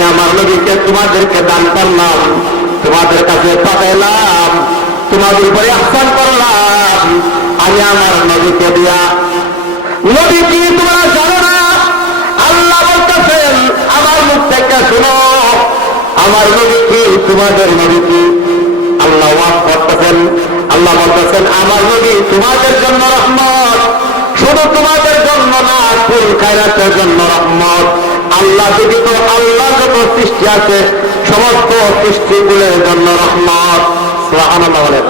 আমি আমার নবীকে তোমাদেরকে দান করলাম, তোমাদের কাছে পাঠাইলাম, তোমাদের উপরে আহ্বান করলাম, আমি আমার নবীকে দিয়া। নবী কি তোমরা জানো না? আল্লাহ বলতেছেন আমার মুখ থেকে শুনো, আমার নবী কি তোমাদের নবী কি? আল্লাহ ওয়াজ করতেছেন, আল্লাহ বলতেছেন আমার নবী তোমাদের জন্য রহমত, শুধু তোমাদের জন্য না, কুল কায়নাতের জন্য রহমত। আল্লাহ যদি তো আল্লাহ যত সৃষ্টি আছে সমস্ত সৃষ্টিগুলোর জন্য রহমত। সুবহানাল্লাহ বলেন।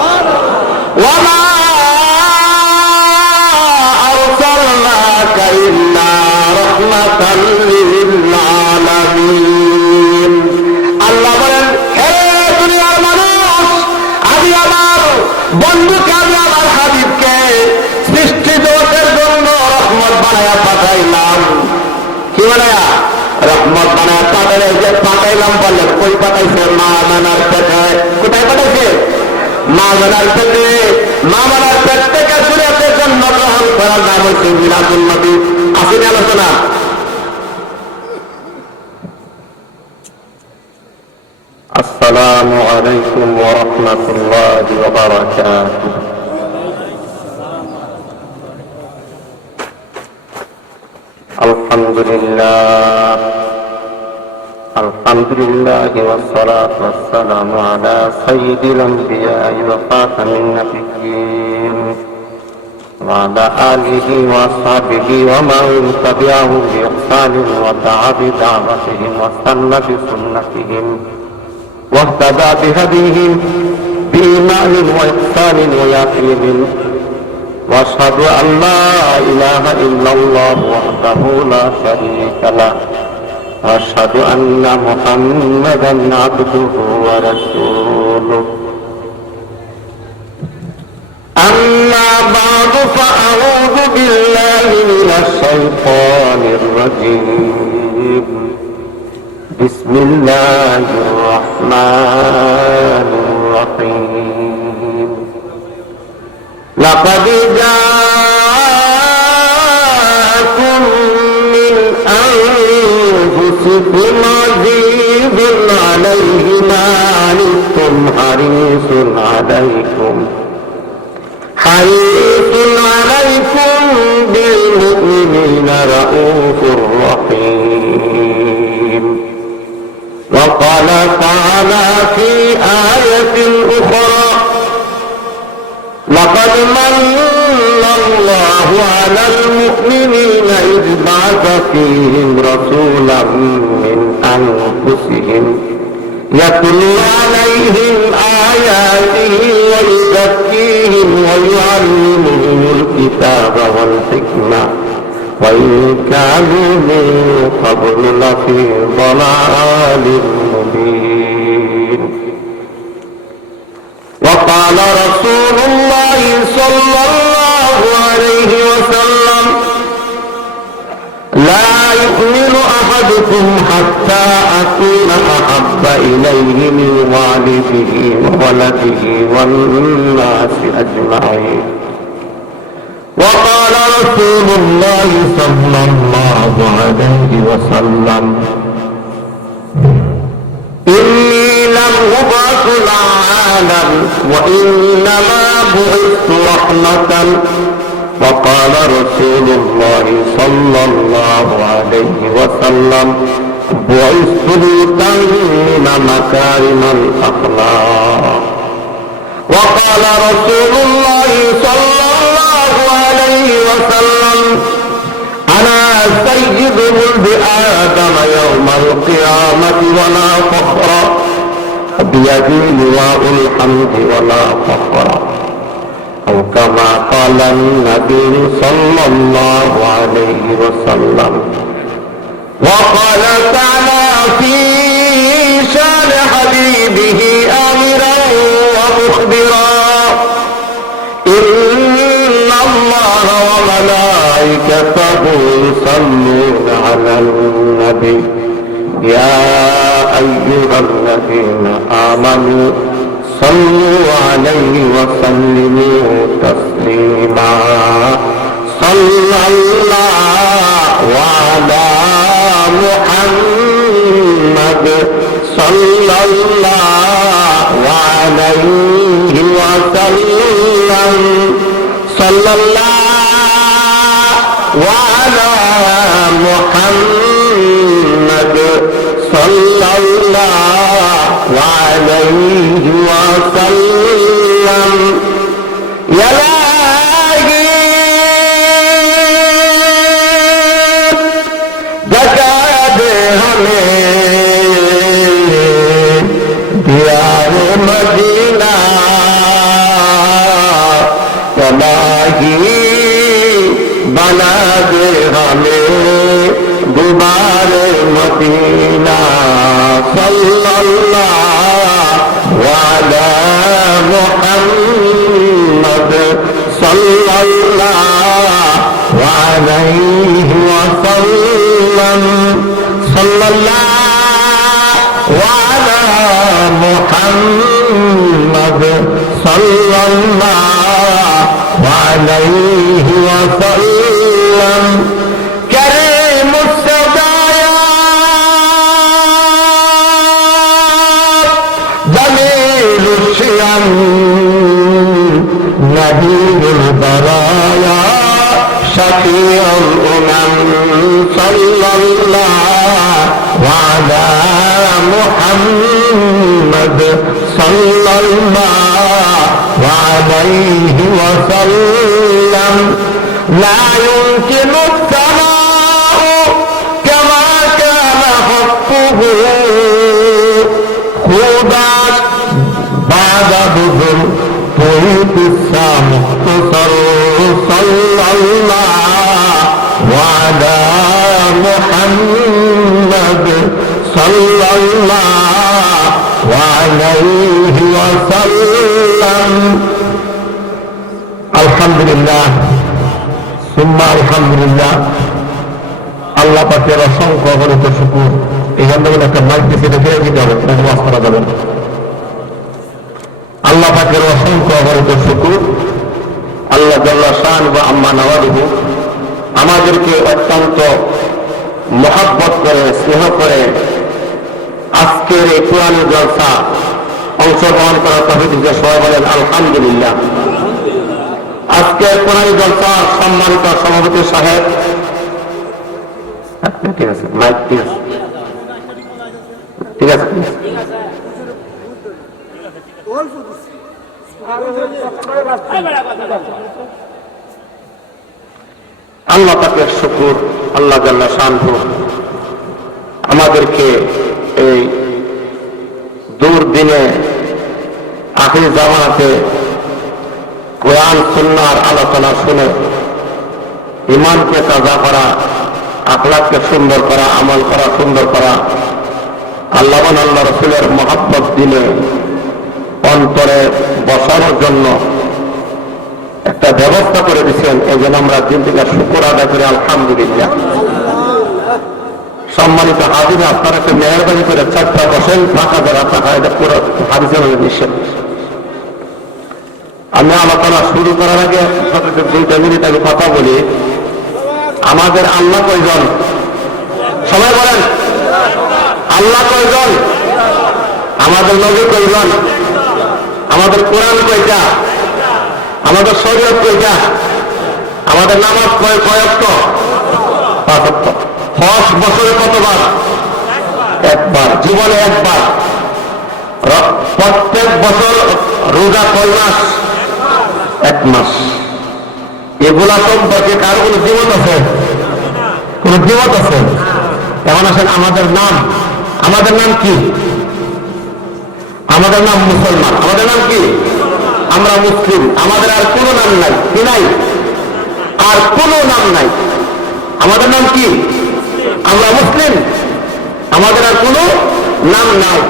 ওয়ামা আরসালনাকা ইল্লা রাহমাতাল লিল আলামিন। আল্লাহ বলেন হে দুনিয়ার মানুষ, আমি আমার বন্ধুকে, আমি আমার হাবিবকে সৃষ্টি জগতের জন্য রহমত বানায়া পাঠাইলাম। কি বানায়া? রহমত বানায়া পাঠাইলে যে পাঠাইলাম বলে কই পাঠাইছে? মা মানার পেটে। কোথায় পাঠাইছে? মা মানার পেটে। মা মানার পেট থেকে সুরাতের জন্য গ্রহণ করার নাম হচ্ছে মিলাদুন নবী। আসেনি আলোচনা? السلام عليكم ورحمة الله وبركاته. الحمد لله والصلاة والسلام على سيد الأنبياء وخاتم النبيين وعلى آله وأصحابه ومن تبعهم بإحسان ودعا بدعوتهم واستنى بسنتهم واهتدى بهديهم بإيمان وإحسان ويقين. وأشهد أن لا إله إلا الله وحده لا شريك له وأشهد أن محمدا عبده ورسوله. أما بعد فأعوذ بالله من الشيطان الرجيم. بسم الله الرحمن الرحيم. لقد جاءكم من أنفسكم عزيز عليه ما عنتم حريص عليكم بالمؤمنين رؤوف رحيم. وقال تعالى في آية أخرى لقد من الله على المؤمنين إذ بعث فيهم رسولا من أنفسهم يتلو عليهم آياته ويزكيهم ويعلمهم الكتاب والحكمة وإن كانوا من قبل لفي ضلال مبين. وقال رسول الله صلى الله عليه وسلم لا يؤمن أحدكم حتى أكون أحب إليه من والده وولده والناس أجمعين. وقال رسول الله صلى الله عليه وسلم إني لم أبعث لعانا وإنما بعثت رحمة. وقال رسول الله صلى الله عليه وسلم بعثت لأتمم مكارم الأخلاق. وقال رسول الله صلى الله عليه وسلم أنا سيد ولد آدم يوم القيامة ولا فخر بيدي لواء الحمد ولا فخر أو كما قال النبي صلى الله عليه وسلم. وقال تعالى في شان حبيبه آمرا ومخبرا إن الله وملائكته يصلون على النبي يا أيها الذين آمنوا صلوا عليه وسلموا تسليما. صلى الله على محمد সাল্লাল্লাহু আলাইহি ওয়াসাল্লাম সাল্লাল্লাহু আলা মুহাম্মদ সাল্লাল্লাহু আলাইহি ওয়াসাল্লাম ইয়া मदीना तबाही बना दे हमें गुबारे मदीना सल्लल्लाहु अला मुहम्मद सल्लल्लाहु अलैहि वसल्लम सल्लल्लाहु अला मुहम्मद सल्लल्लाहु अलैहि वसल्लम करीम सदाया जमील शियम नबील बराया शफीउल उमम सल्लल्लाहु अला मुहम्मद सल्लल्लाहु अलैहि वसल्लम ला युमकिनु السماء كما كان حقه खुदा بعد بذر طريق السمختصر صلى الله على محمد صلى الله عليه وسلم الحمد لله ثم الحمد لله আল্লাহ পাকের অসংখ্য অগণিত শুকর। এখান থেকে একটা মাইক দিতে দেখে দিতে হবে, ওয়াজ করা যাবে না। আল্লাহ পাকের অসংখ্য অগণিত শুকর। আল্লাহ জাল্লা শান ওয়া আম্মা নওয়াজুহু আমাদেরকে অত্যন্ত মহব্বত করে স্নেহ করে আজকের এই কোরআনের জলসা অংশগ্রহণ করার তৌফিক দিয়েছে। সবাই বলেন আলহামদুলিল্লাহ। আজকের কোরআনের জলসা সম্মানিত সভাপতি সাহেব, ঠিক আছে মাইক ঠিক আছে ঠিক আছে আল্লাহ পাকের শুকর, আল্লাহ জাল্লা শানহু আমাদেরকে এই দূর দিনে আখির জামানাতে কোরআন সুন্নাহর আলোচনা শুনে ঈমানকে তাজা করা, আখলাককে সুন্দর করা, আমল করা সুন্দর করা, আল্লাহ আল্লাহ রাসূলের মহব্বত দিলে অন্তরে বসানোর জন্য একটা ব্যবস্থা করে দিচ্ছেন। এই জন্য আমরা দিন থেকে শুকর আদায় করি আলহামদুলিল্লাহ। সম্মানিত হাজির, আপনারা একটা মেহরবানি করে চারটা বসেন, ফাঁকা যারা থাকা এটা পুরো হাদিসের নিষেধ। আমি আলোচনা শুরু করার আগে 2 মিনিট আগে কথা বলি। আমাদের আল্লাহ কয়জন? সবাই বলেন আল্লাহ কয়জন? আমাদের নবী কয়জন? আমাদের কোরআন কয়টা? আমাদের শরীয়ত কয়টা? আমাদের নামাজ কয়ক্ত? 5 ওয়াক্ত। হজ বছরে কতবার? একবার। জীবনে একবার। প্রত্যেক বছর রোজা কয় মাস? 1 মাস। এগুলা সম্পর্কে কার কোন দ্বিমত আছে? কোন দ্বিমত আছে? এখন আসেন আমাদের নাম। আমাদের নাম কি? আমাদের নাম মুসলমান। আমাদের নাম কি? আমরা মুসলিম। আমাদের আর কোনো নাম নাই। কি নাই? আর কোনো নাম নাই। আমাদের নাম কি? আমরা মুসলিম। আমাদের আর কোনো নাম নাই।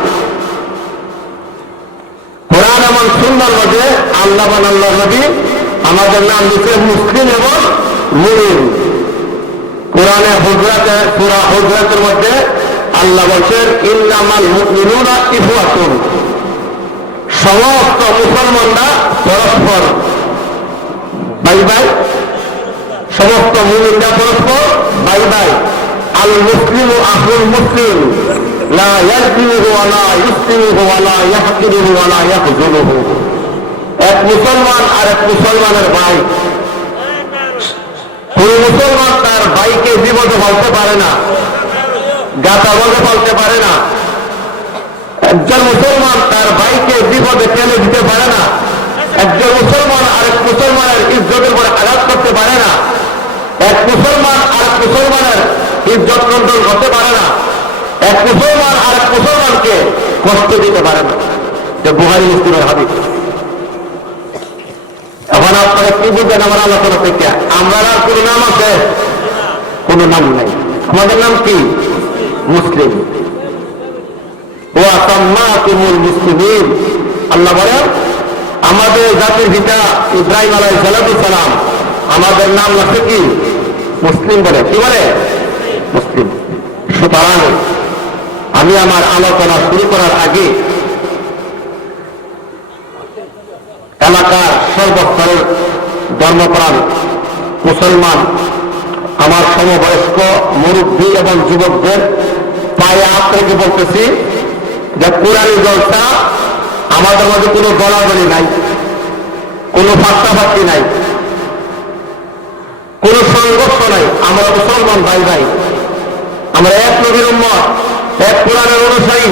কোরআন এবং সুন্নাহর মধ্যে আল্লাহ এবং আল্লাহর নবী আমাদের নাম দিচ্ছে মুসলিম এবং মুমিন। কোরআনে হুজরাতে, সূরা হুজরাতের মধ্যে আল্লাহ বলছেন ইন্নামাল মুমিনুনা ইখওয়াতুন, সমস্ত মুসলমানরা পরস্পর ভাই ভাই, সমস্ত মুমিনরা পরস্পর ভাই ভাই। আল মুসলিম আখুল মুসলিম, লা ইয়াজলিমুহু ওয়া লা ইসলিমুহু ওয়া লা ইয়াহকিরুহু ওয়া লা ইয়াখযুলুহু। এক মুসলমান আর এক মুসলমানের ভাই, কোন মুসলমান তার ভাইকে বিপদে ফেলতে পারে না, গাতা বলে ফেলতে পারে না। একজন মুসলমান তার ভাইকে বিপদে টেনে দিতে পারে না। একজন মুসলমান আরেক মুসলমানের ইজ্জতের উপরে আঘাত করতে পারে না। এক মুসলমান আরেক মুসলমানের ইজ্জত কন্ট্রোল করতে পারে না। এক মুসলমান আরেক মুসলমানকে কষ্ট দিতে পারে না। যে বুখারী মুসলিমের হাদিস। এখন আপনারা কি বুঝবেন আমার আলোচনা থেকে? আমরা আর কোনো নাম আছে? কোনো নাম নাই। আমাদের নাম কি? মুসলিম। ওয়া সাম্মাকুমুল মুসলিমিন। আল্লাহ বলেন আমাদের জাতির পিতা ইব্রাহিম আলাইহিস সালাম আমাদের নাম রাখছে কি? মুসলিম বলে। কি বলে? মুসলিম। সুতরাং আমি আমার আলোচনা শুরু করার আগে এলাকার সর্বস্তরের ধর্মপ্রাণ মুসলমান আমার সমবয়স্ক মুরব্বী এবং যুবকদের পায়ে হাত রেখে বলতেছি যে কোরআনী জলসা আমাদের মধ্যে কোনো গলাগলি নাই, কোনো ফাঁসাফাঁসি নাই, কোনো সংঘর্ষ নাই। আমরা মুসলমান ভাই ভাই, আমরা এক নবীর উম্মত, এক কোরআনের অনুসারী,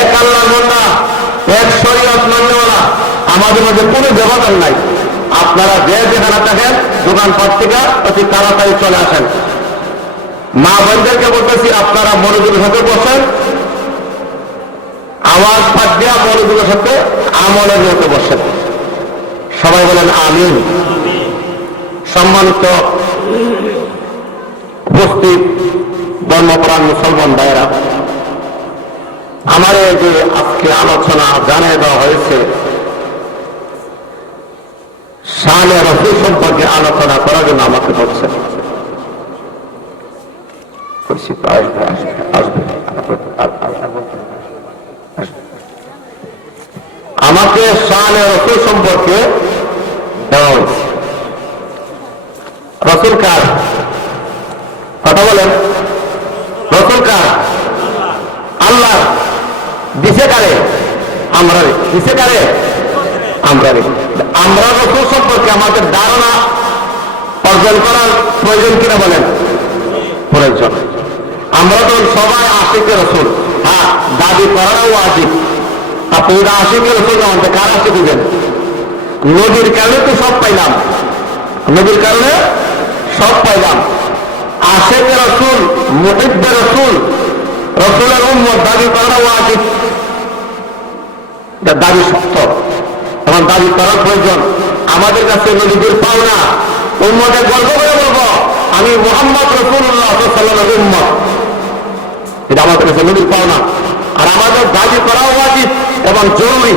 এক আল্লাহর বান্দা, এক শরীয়ত মান্যওয়ালা। আমাদের মধ্যে কোনো ব্যবধান নাই। আপনারা যে যেখানে থাকেন দোকানপাট থেকে অতি তাড়াতাড়ি চলে আসেন। মা বোনদেরকে বলতেছি আপনারা মনোযোগের সাথে বসেন, আওয়াজ ফাঁক দেওয়া মনোযোগের সাথে আমলের মতো বসেন। সবাই বলেন আমিন। সম্মানিত উপস্থিত ধর্মপ্রাণ মুসলমান ভাইয়েরা, আমার এই যে আজকে আলোচনা জানিয়ে দেওয়া হয়েছে শানে রাসূল সম্পর্কে আলোচনা করার জন্য আমাকে বলছেন। আমাকে শানে রাসূল সম্পর্কে দেওয়া হয়েছে। রাসূল কার? কথা বলেন। রাসূল কার? আল্লাহ। দিছে কারে? আমরা। দিছে কারে? আমরা। আমরা রাসূল সম্পর্কে আমাদের ধারণা অর্জন করার প্রয়োজন কিনা বলেন? প্রয়োজন। আমরা তো সবাই আশিকে রাসূল। হ্যাঁ, দাবি করাও ওয়াজিব। আপনি আশিকে রাসূল আমাদের কার আশিক দিবেন? নবীর কারণে তো সব পাইলাম, নবীর কারণে সব পাইলাম। আশিকে রাসূল, মুহিব্বে রাসূল, রাসূলের উম্মত দাবি করা ওয়াজিব। দাবি শক্ত এবং দাবি করার প্রয়োজন। আমাদের কাছে নবীর পাওনা, উম্মতের গর্ব করে বলবো আমি মুহাম্মদ রাসূলুল্লাহ সাল্লাল্লাহু আলাইহি ওয়াসাল্লামের উম্মত। এটা আমাদের কাছে নবীর পাওনা। আর আমাদের দাবি করাও উচিত এবং জরুরি।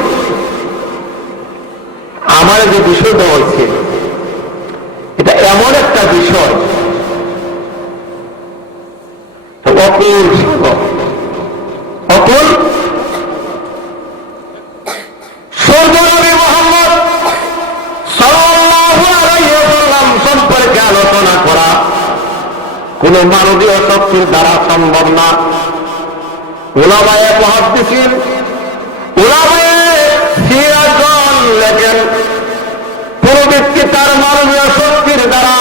আমার যে বিষয় দেওয়া হয়েছে এটা এমন একটা বিষয় অকুল অকুল সর্বনবী মুহাম্মদ সাল্লাল্লাহু আলাইহি ওয়াসাল্লাম সম্পর্কে আলোচনা করা কোন মানবীয় শক্তির দ্বারা সম্ভব না। উলামায়ে মুহাদ্দিসিন, উলামায়ে সিরাজগণ লেখেন কোন ব্যক্তি তার মানবীয় শক্তির দ্বারা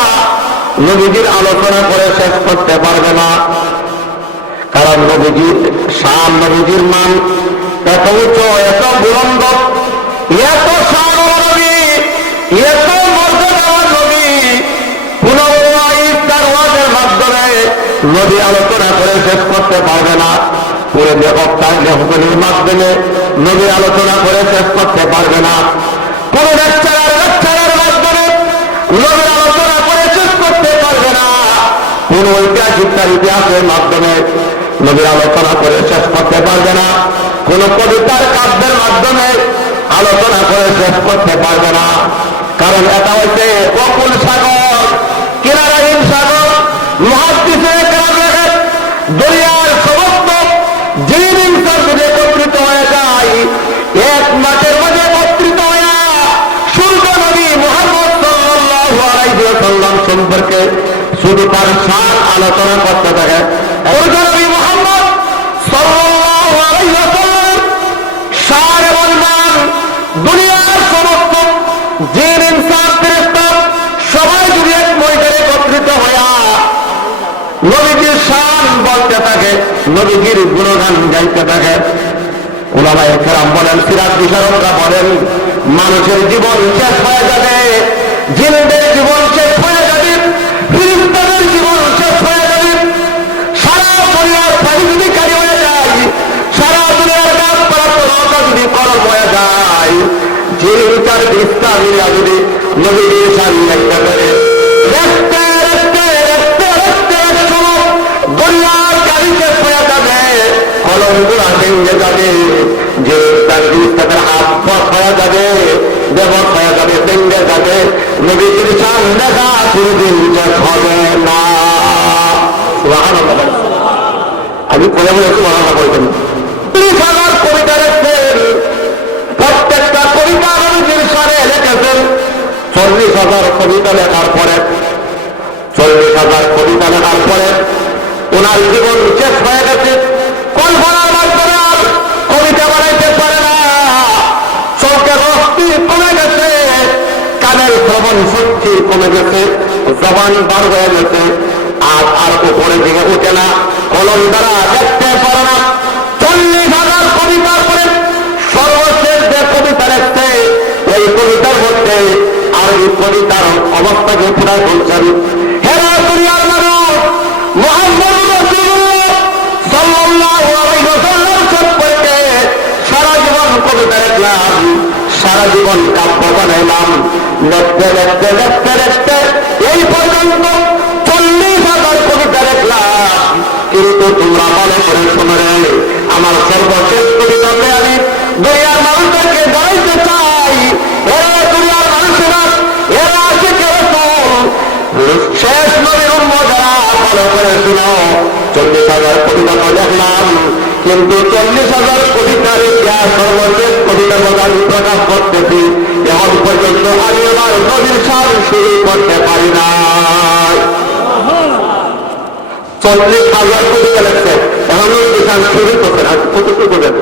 নবীজির আলোচনা করে শেষ করতে পারবে না। কারণ নবীজির শান, নবীজির মান এত উচ্চ, এত বুলন্দ, এত শান নবী, এত মর্যাদা নবী। পুনরায় তার ওয়াজের মাধ্যমে নবী আলোচনা করে শেষ করতে পারবে না। পুরো লেখকটার লেখকের মাধ্যমে নবী আলোচনা করে শেষ করতে পারবে না। কোন লেকচারের মাধ্যমে নবী আলোচনা করে শেষ করতে পারবে না। কোন ঐতিহাসিক তার ইতিহাসের মাধ্যমে নবী আলোচনা করে শেষ করতে পারবে না। কোন কবিতার কাব্যের মাধ্যমে আলোচনা করে শেষ করতে পারবে না। কারণ এটা হচ্ছে অকুল সাগর, কিনারাহীন সাগর। মুহাদ্দিসিনে কেরাম লেখেন দুনিয়ার সমস্ত জিন ইনসান যদি একত্রিত হয়ে যায়, এক মাঠের মাঝে একত্রিত হয়ে সূর্য নবী মুহাম্মদ সাল্লাল্লাহু আলাইহি ওয়াসাল্লাম সম্পর্কে শুধু তার শান আলোচনা করতে থাকে। সূর্য নবী মুহাম্মদ সাল্লাল্লাহু নবীজির গুণগান গাইতে থাকে। উলামায়ে কেরাম বলেন, সিরাত বিশারদরা বলেন, মানুষের জীবন শেষ হয়ে যাবে, জিনদের জীবন শেষ হয়ে যাবে, ফেরেশতাদের জীবন শেষ হয়ে যাবে, সারা দুনিয়ার পানি যদি কারি হয়ে যায়, সারা দুনিয়ার গাছপালা তরুণতা যদি কলম হয়ে যায়, জিনটার বিস্তার মিলা যদি নবীজির সামনে একটা করে দেখতে দেখতে দেখতে দেখতে শুনো দুনিয়ার গাড়ি শেষ হয়ে যাবে, কলমগুলা ভেঙে যাবে, যে তার তাদের হাত পথ হয়ে যাবে, ব্যবহার হয়ে যাবে, ভেঙে যাবে, নবীজির সামনে দেখা কোনদিন শেষ হবে না। সুবহানাল্লাহ। আমি পরে বলে একটু বর্ণনা করেছেন, 30,000 কবিতা লিখছেন, প্রত্যেকটা কবিতা নবীজির সামনে লিখেছেন। 40,000 কবিতা লেখার পরে 40,000 কবিতা লেখার পরে ওনার জীবন শেষ হয়ে গেছে। কল্পনার মাধ্যমে আর কবিতা বানাইতে পারে না, চোখের রক্তি কমে গেছে, কানের শ্রবণ শক্তি কমে গেছে, জবান বার হয়ে গেছে, আর উপরে দিকে উঠে না, কলম দ্বারা দেখতে পারে না। 40,000 কবিতার পরে সর্বশেষ যে কবিতা লিখছে, এই কবিতার মধ্যে আরবি কবিতার অবস্থাকে পুরা বলছেন, হেরা দুনিয়ার মানুষ, মুহাম্মদ রাসূলুল্লাহ সাল্লাল্লাহু আলাইহি ওয়াসাল্লাম সম্পর্কে সারা জীবন কবিতা লিখলাম, সারা জীবন কাব্য বানাইলাম, লিখতে লিখতে লিখতে লিখতে এই পর্যন্ত 40,000 কবিতা লিখলাম, কিন্তু তোমরা মনে করে শোনে, আমার সর্বশেষ কবিতাতে আমি দুনিয়ার মানুষদেরকে জানাইতে চাই, এরা দুনিয়ার মানুষেরা, এরা আশিকে রাসূল, শেষ নবীর উম্মত যারা, ভালো করে শুনো, 40,000 কবিতা তো লিখলাম, কিন্তু 40,000 কবিতার ইতিহাস সর্বশেষ কবিতার মধ্যে আমি প্রকাশ করতেছি, এখন পর্যন্ত আমি আমার নবীর শান শুরু করতে পারি না। 40,000 কবিতা লিখছে, এখন নবীর শান শুরু করছেন, আর কতটুকু করবেন,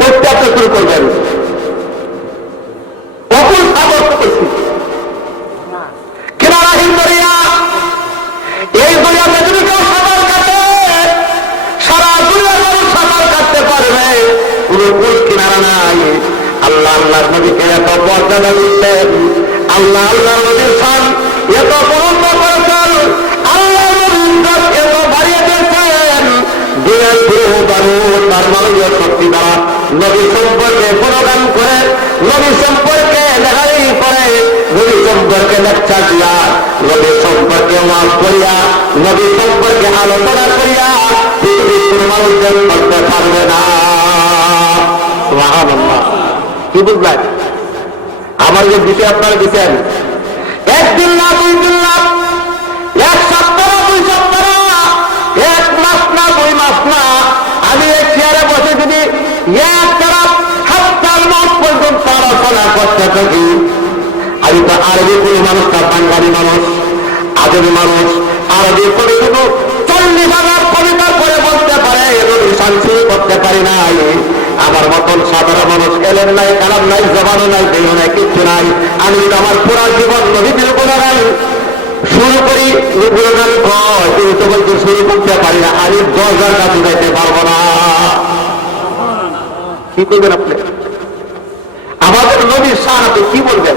করতে আপনি শুরু করবেন, অকুল সাগর করছি কিনারাহীন দরিয়া, এই দরিয়াতে যদি কেউ সাঁতার কাটে, সারা দুনিয়ার মানুষ সাঁতার কাটতে পারবে, কোন কুল কিনারা নাই। আল্লাহ আল্লাহর নবীকে এত মর্যাদা দিচ্ছেন, আল্লাহ আল্লাহ নবীর শান এত বন্ধ করেছেন, আল্লাহ নবীর ইজ্জত এত বাড়িয়ে দিয়েছেন, দিনের পুরো মানুষ তার মানবীয় শক্তি দ্বারা নবী সম্পর্কে গুণগান করে, নবী সম্পর্কে লেখালেখি করে, নবী সম্পর্কে লেকচার দিয়া, নবী সম্পর্কে ওয়াজ করিয়া, নবী সম্পর্কে আলোচনা করিয়া পৃথিবীর কোন মানুষদের করতে পারবে না। সুবহানাল্লাহ। কি বুঝলেন? আমার যে দিতে আপনারা দিচ্ছেন, একদিন না, 2 দিন না, 1 সপ্তাহ, 2 সপ্তাহ, 1 মাস না, 2 মাস না, আমি এক চেয়ারে বসে যদি এক তারাফ হাত্তাল মাস পর্যন্ত আলোচনা করতে থাকি, আমি তো আরবি কোনো মানুষ না, বাঙালি মানুষ, আজবি মানুষ, আরবি করে শুধু 40,000 কবিতার করে বলতে পারে, নবীর শান শুরু করতে পারি নাই। আমার মতন সাধারণ মানুষ এলেন নাই, কালাম নাই, জবানও নাই, দেহ নাই, কিচ্ছু নাই, আমি তো আমার পুরা জীবন নবীজির গুণগান শুরু করি, গুণগান কয়, তুমি তো বলতে শুরু করতে পারি না, আমি 10,000 কাছে যাইতে পারবো না। কি করবেন আপনি? আমাদের নবীর শান আপনি কি বলবেন,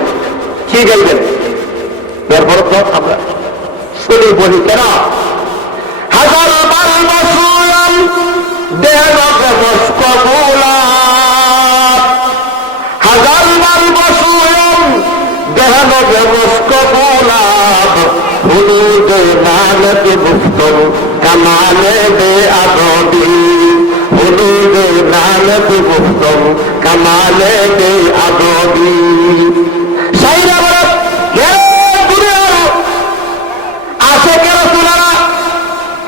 কি গাইবেন? এরপর তো আমরা শুনি বলি কেন, 1000 বার বসুলাম দেহকে মস্কবুলা, 1000 বার বসুলাম দেহকে মস্কবুলা, হুদুদে নালতে মুফতম কামালে দে আদবি, হুদুদে নালতে মুফতম কামালে দে আদবি। সাইরা বলে আশেকে রাসূলেরা,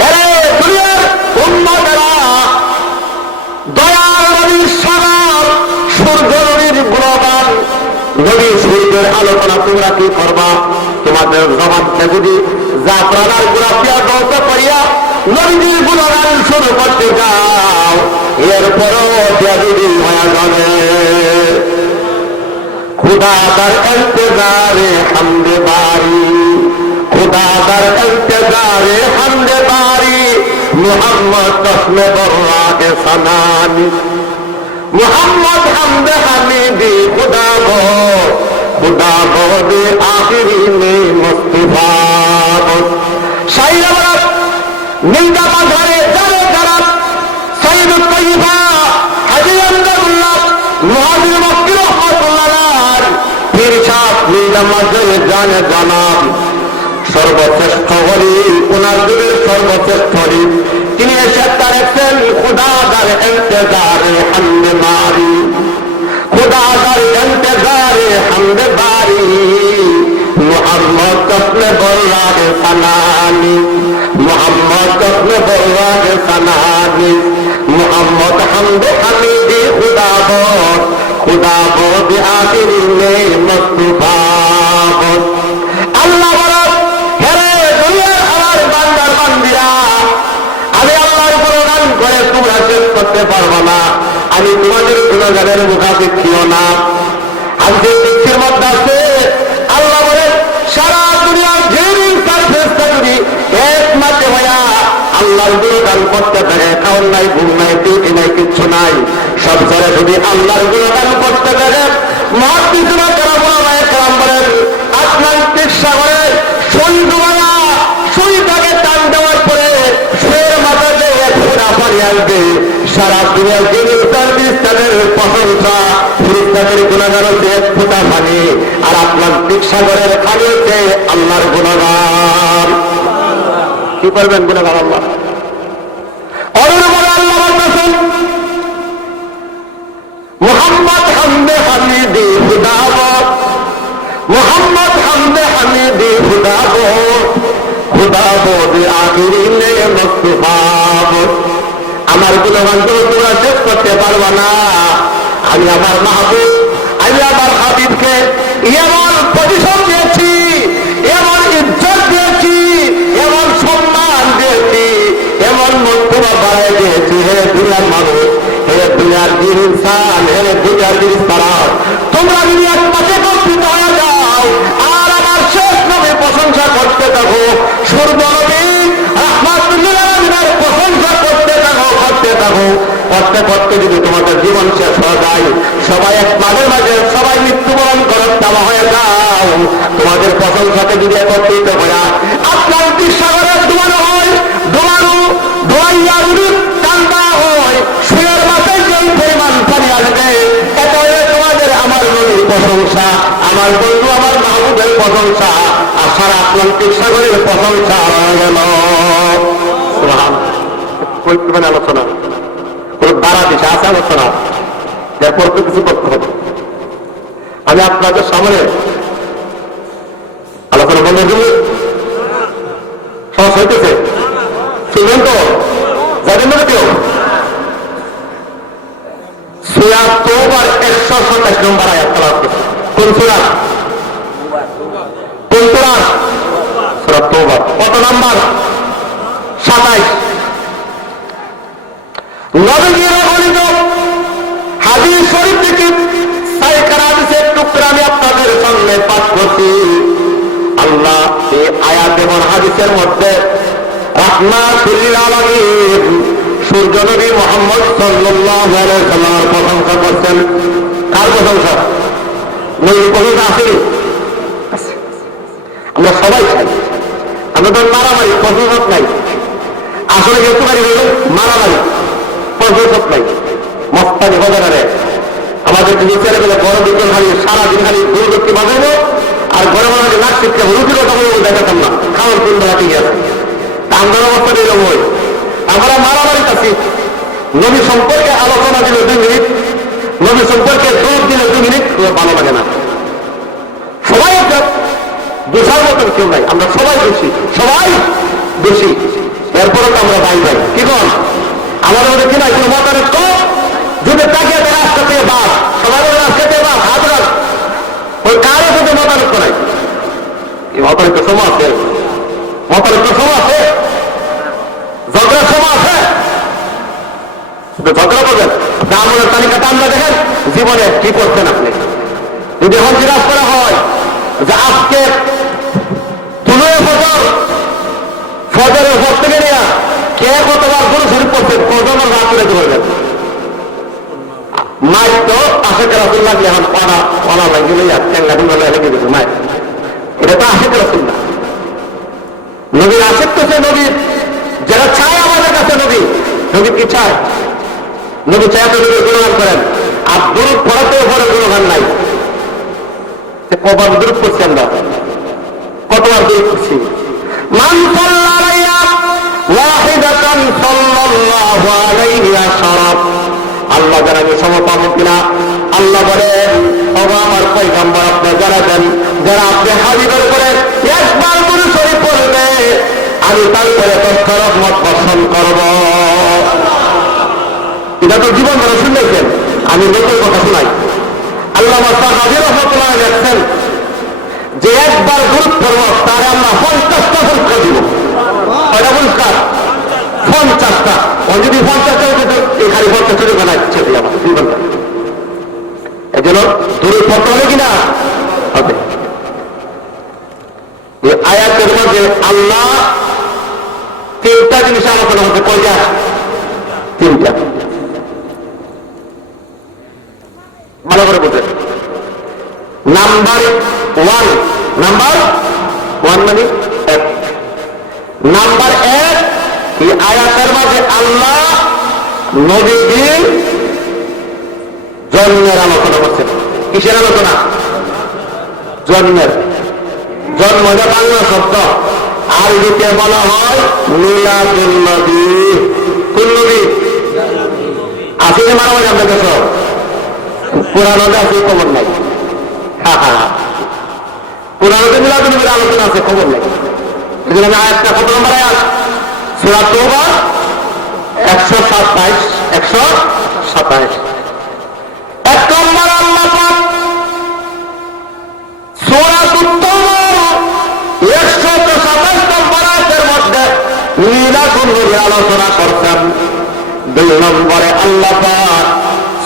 এরে দুনিয়ার উম্মতেরা, দয়ার নবীর সাগর, সূর্য নবীর গুণগান, নবী সূর্যের আলোচনা তোমরা কি করবা? তোমাদের জবানকে যদি জাফরানার গোলাপ দিয়া গল্প করিয়া নবীজির গুণগান শুরু করতে যাও, এরপরও যদি হয়ে যাবে। खुदा दर इंतजारे हमदे बारी, खुदा दर इंतजारे हमदे बारी, মোহাম্মদ তসমে বর্রাগে সানানি মোহাম্মদ হামদে হামিদি খুদা বদে আখিরি মে মুস্তাফা শাইরাবাদ নীলকা বাজারে যারে যারা সাইয়্যিদুত তাইয়্যিবা হাজী আব্দুল্লাহ মুহাজির মক্কি রাহমাতুল্লাহ আলাইহি পীর সাহেব নীলকা বাজারে জানে জানাব সর্বশ্রেষ্ঠ ওলি ওনার যুগের সর্বশ্রেষ্ঠ ওলি তিনি এসে তারেছেন খুদা দার ইন্তজারে হামদে বারি খুদা দার ইন্তজারে হামদে বারি মোহাম্মদ তসলে বর্রাগে সানানি মোহাম্মদ তসলে বর্রাগে সানানি মোহাম্মদ হামদে হামিদি খুদা বদ আখিরি মে মুস্তাফা আল্লাহ বলেন হেরে দুনিয়ার আমার বান্দার বান্দিরা আমি আল্লাহর গুণগান করে তোমরা শেষ করতে পারবো না আমি তোমাদের গুণগানের মুখাপেক্ষিও না আমি যে ব্যক্তির মধ্যে আছে আল্লাহ বলেন সারা দুনিয়ার যে ইনসান ফেরেশতা যদি একমাত্র হইয়া আল্লাহর গুণগান করতে পারে খাওয়ার নাই ঘুম নাই ডিউটি নাই কিচ্ছু নাই সব ছেড়ে যদি আল্লাহর গুণগান করতে পারে মহাদিসরা যারা বলা কালাম বলেন আটলান্টিক সাগরে সই ডুবায়া সইটাকে টান দেওয়ার পরে সইয়ের মাথাতে এক ফোঁটা পানি আসবে সারা দুনিয়ার যে ইনসান ফেরেশতাদের প্রশংসা ফেরেশতাদের গুণগান হচ্ছে এক ফোঁটা পানি আর আটলান্টিক সাগরের পানি হচ্ছে আল্লাহর গুণগান কি করবেন গুণগান আল্লাহ অনুরূপে আল্লাহ বলতেছেন মোহাম্মদ হামদে হামিদি খুদাবদ মোহাম্মদ হামদে হামিদি খুদাবদ আখিরি নে মুস্তাফা আমার গুণগান তো তোমরা শেষ করতে পারবা না আমি আমার মাহবুব আমি আমার হাবিবকে এমন পজিশন দিয়েছি এমন ইজ্জত দিয়েছি এমন সম্মান দিয়েছি এমন মর্তবা বাড়াই দিয়েছি হে দুনিয়ার মানুষ হে দুনিয়ার জিন ইনসান হে দুনিয়ার জিনিস তারা তোমরা যদি একমাত্র কল্পিত হয়ে যাও আর আমার শেষ নবী প্রশংসা করতে থাকো সূর্য নবী রাহমাতুল্লিল আলামিনের প্রশংসা করতে করতে যদি তোমাদের জীবন শেষ হয়ে যায় সবাই এক মাঝে সবাই মৃত্যুবরণ করার তামা হয়ে যাও তোমাদের প্রশংসাতে যদি একত্রিত হয়ে আটলান্টিক সাগরের ডুবানো হয় ডোয়াইয়া টান্ডা হয় সুয়ের মাথায় যেই পরিমাণ পানি আসবে এত তোমাদের আমার নবীর প্রশংসা আমার বন্ধু আমার মাহবুবের প্রশংসা আর সারা আটলান্টিক সাগরের প্রশংসা হয়ে গেল মানে আলোচনা কোন দ্বারা দিচ্ছে আছে আলোচনা এরপর তো কিছু করতে হবে আমি আপনাদের সামনে আলোচনা বন্ধ দিব সহজ হইতেছে শুনবেন তো যাবেন না কেউ 127 নম্বর আয়াত তেলাওয়াত করছে কোন সূরা সূরা তাওবা কত নাম্বার 27 নবীজিরা বলিত হাদিস শরীফ থেকে সাইকার হাদিসের টুকরা আমি আপনাদের সামনে পাঠ করছি আল্লাহ এই আয়াত এবং হাদিসের মধ্যে রাহমাতুল লিল আলামিন সূর্য নবী মুহাম্মদ সাল্লাল্লাহু আলাইহি ওয়াসাল্লামের প্রশংসা করছেন কার প্রশংসা নবীর প্রশংসা আছে আমরা সবাই চাই আমরা তো মারামারি প্রশংসা নাই আসলে যেহেতু পারি মারামারি প্রশংসা নাই মস্তানি বাজারে আমাদের যদি ছেলে পেলে বড় বিজ্ঞান খালি সারাদিন খালি দূরদর্শী বাজাবো আর ঘরে বাজারে নাচ শিখতে রুটির কথা বলবো দেখাতাম না খাওয়ার কোন বেলা ঠিক আছে আমরা অবস্থা দিল বই আমরা মারামারি কাছি নবী সম্পর্কে আলোচনা দিল 2 মিনিট নবী সম্পর্কে দোষ দিল 2 মিনিট ভালো লাগে না সবাই দোষার মতন কেউ নাই আমরা সবাই দোষী এরপরে তো আমরা ভাই কি কন আমাদের মধ্যে কি নাই কোনো মতানৈক্য কম যদি তাকে রাস্তাতে বাস সবাই রাস্তাতে বাস হাত রাখ ওই কারো সাথে মতানৈক্য নাই এই মতানৈক্য সময় আছে ঝগড়ার সময় আছে ঝগড়া করবেন আমলের তালিকাটা আমরা দেখেন জীবনে কি করছেন আপনি যদি এখন জিজ্ঞাসা করা হয় যে আজকে ফজরের পর থেকে নিয়ে কে কতবার গুরু শরীফ পড়ছেন কতবার রাত করে করবেন মাই তো আশেখ রাসুল লাগলে এখন অনা লাগলে চ্যাংলা টুঙ্গা লেগে গেছে মাই এটা তো আশেখ রাসুল না নবীর আশেখ তো সে নবীর যারা চায় আমাদের কাছে নবী নবী কি চায় নবী চায় তো নবীর গুণগান করেন আর দূর পড়াতেও পরে গুণগান নাই কবার দূর করছি আমরা কতবার দূর করছি মান সাল্লাল্লাহু ওয়াহিদাতান সাল্লাল্লাহু আলাইহি ওয়াসাল্লাম আল্লাহ যারা সমপাবন কিনা আল্লাহ বলেন ওগো আমার পয়গম্বর আপনি জানাবেন যারা আপনি হাজির করে একবার গুরু শরীফ পড়বে আমি তারপরে তথ্য রহমত বর্ষণ করব এটা তো জীবন ধরে শুনেছেন আমি নতুন কথা শোনাই আল্লাহ হাজির রহমতুল্লাহ লেখছেন যে একবার গুরুত্ব তার আমরা 50টা পুরস্কার দিব কয়টা পুরস্কার 50টা ও যদি 50টা এখানে 50 চুরি বানাচ্ছে আমার জীবনটা এই জন্য দূরে পড়তে হবে কিনা হবে এই আয়াতের মধ্যে আল্লাহ 3টা জিনিস আলোচনা হচ্ছে কয়টা 3টা ভালো করে বলতে নাম্বার 1 নাম্বার 1 মানে নাম্বার 1 এই আয়াতের মাঝে আল্লাহ নবীর জন্মের আলোচনা করছেন কিসের আলোচনা জন্মের জন্ম এটা বাংলা শব্দ আর দিতে বলা হয় মিলাদুন নবী কোন নবী আছে যে মারা আপনার কাছে পুরানো আছে খবর নাই পুরানো মিলাদুন নবীর আলোচনা আছে খবর নাই এই জন্য আমি আয়াতটা কত নম্বর আয়াত সূরা তাওবা 127 এক নম্বর আল্লাহ পাক সূরা তাওবা 127 নম্বর আয়াতের মধ্যে মিলাদুন নবীর আলোচনা করছেন 2 নম্বরে আল্লাহ পাক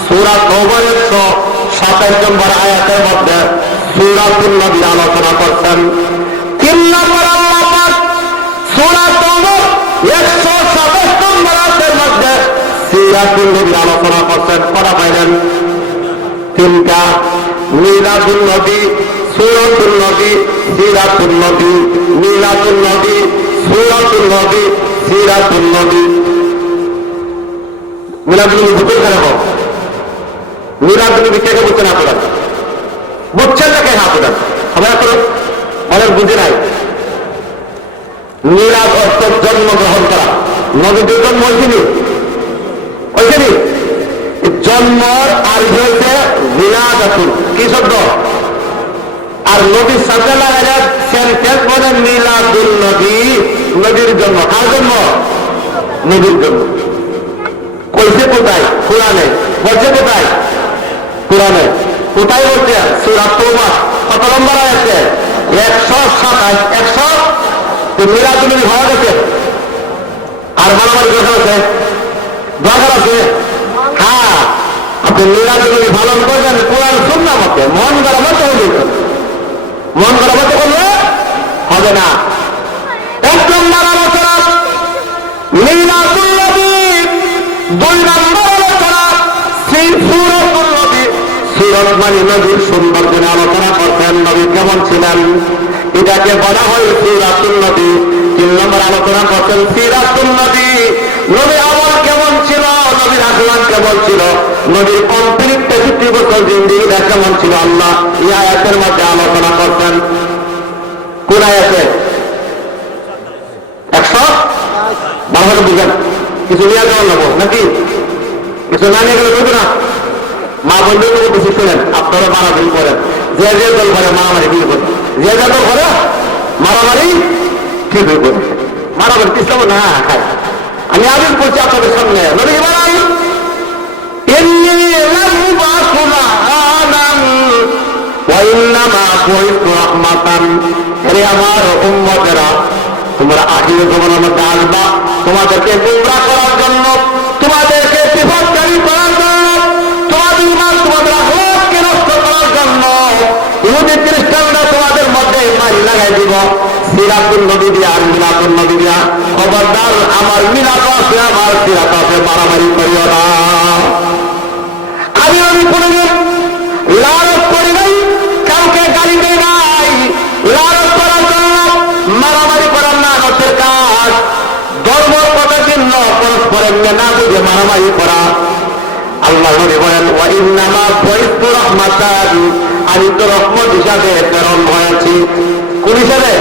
সূরা তাওবা 127 নম্বর আয়াতের মধ্যে সূরাতুন নবীর আলোচনা করছেন 3 নম্বর আল্লাহ পাক সূরা তাওবা 127 নম্বর আয়াতের মধ্যে সূরাতুন নবীর আলোচনা করছেন পড়া পাইলেন 3টা মিলাদুন নবী সূরাতুন নবী সিরাতুন নবী মিলাদুন নবী সূরাতুন নবী সিরাতুন নবী মিলাদুন নবী বুঝতে কেন মিলাদুন নবী কে বুঝতে না করেন বুঝছেন না কে হাত দেন আমরা তো অনেক বুঝে নাই মিলাদ অর্থ জন্মগ্রহণ করা নবীদের জন্ম হয়েছিনি ওইখানে জন্মর আর হয়েছে মিলাদাতুন কি শব্দ আর নবীর সাথে লাগালে সেন্টেন্স বলেন মিলাদুন নবী নবীর জন্ম কার জন্ম নবীর জন্ম কইছে কোথায় কোরআনে বলছে কোথায় কোরআনে কোথায় বলছে সূরা তাওবা কত নম্বর আছে 127 মিলাদুন নবী হয়ে গেছে আর বারবার দরকার আছে দরকার আছে হ্যাঁ আপনি মিলাদুন নবী পালন করবেন কোরআন সুন্নাহ মতে মন করা মতে হইবে মন করা মতে করলে হবে না 1 নম্বর আলোচনা মিলাদুন নবী 2 নম্বর আলোচনা সূরাতুন নবী সূরাত মানে নবীর সৌন্দর্য নিয়ে আলোচনা করছেন নবী কেমন ছিলেন এটাকে বলা হয় সূরাতুন নবী 3 নম্বর আলোচনা করছেন সিরাতুন নবী নবী আমল কেমন ছিল নবীর আখলাক কেমন ছিল নবীর কমপ্লিট 63 বছর জিন্দেগিটা কেমন ছিল আল্লাহ এই আয়াতের মধ্যে আলোচনা করছেন কোন আয়াতে 100 বারবার বুঝেন কিছু নিয়ে যাওয়া লাগবো নাকি কিছু না নিয়ে গেলে বুঝবে না মা বন্ধুকে বেশি শোনেন আপনারা মারামারি করেন যে যে দল ঘরে মারামারি বিয়ে করেন যে যে দল ঘরে মারামারি ঠিক হয়ে পড়ে মারামারি ইসলাম না খায় আমি আবেগ করছি আপনাদের সামনে নবী বলেন ইন্নী লাম বাকুনা আনাম ওয়া ইন্নামা বুইতু রাহমাতান হে আমার উম্মতেরা তোমরা আখির জীবনের মধ্যে আসবা তোমাদেরকে গোমরাহ করার জন্য তোমাদেরকে বিপদকারী করার জন্য তোমাদের ইমান তোমাদের আখলাককে নষ্ট করার জন্য ইহুদি খ্রিস্টানরা তোমাদের মধ্যে মারি লাগাই দিব মিলাদুন নবী দিয়া আর মিলাদুন নবী দিয়া খবরদার আমার মিলাদ আছে আমার সিরাত আছে মারামারি করিও না। আমি কোনদিন লালত করি নাই, কাউকে গালি দেই নাই। লালত করার জন্য মারামারি করার না নটের কাজ। ধর্ম কথা চিহ্ন পরস্পরের না বুঝে মারামারি করা। আল্লাহ নবী বলেন ওয়া ইন্নামা বুইতু রাহমাতান, আমি তো রহমত হিসাবে প্রেরণ হয়েছি। কোন হিসাবে?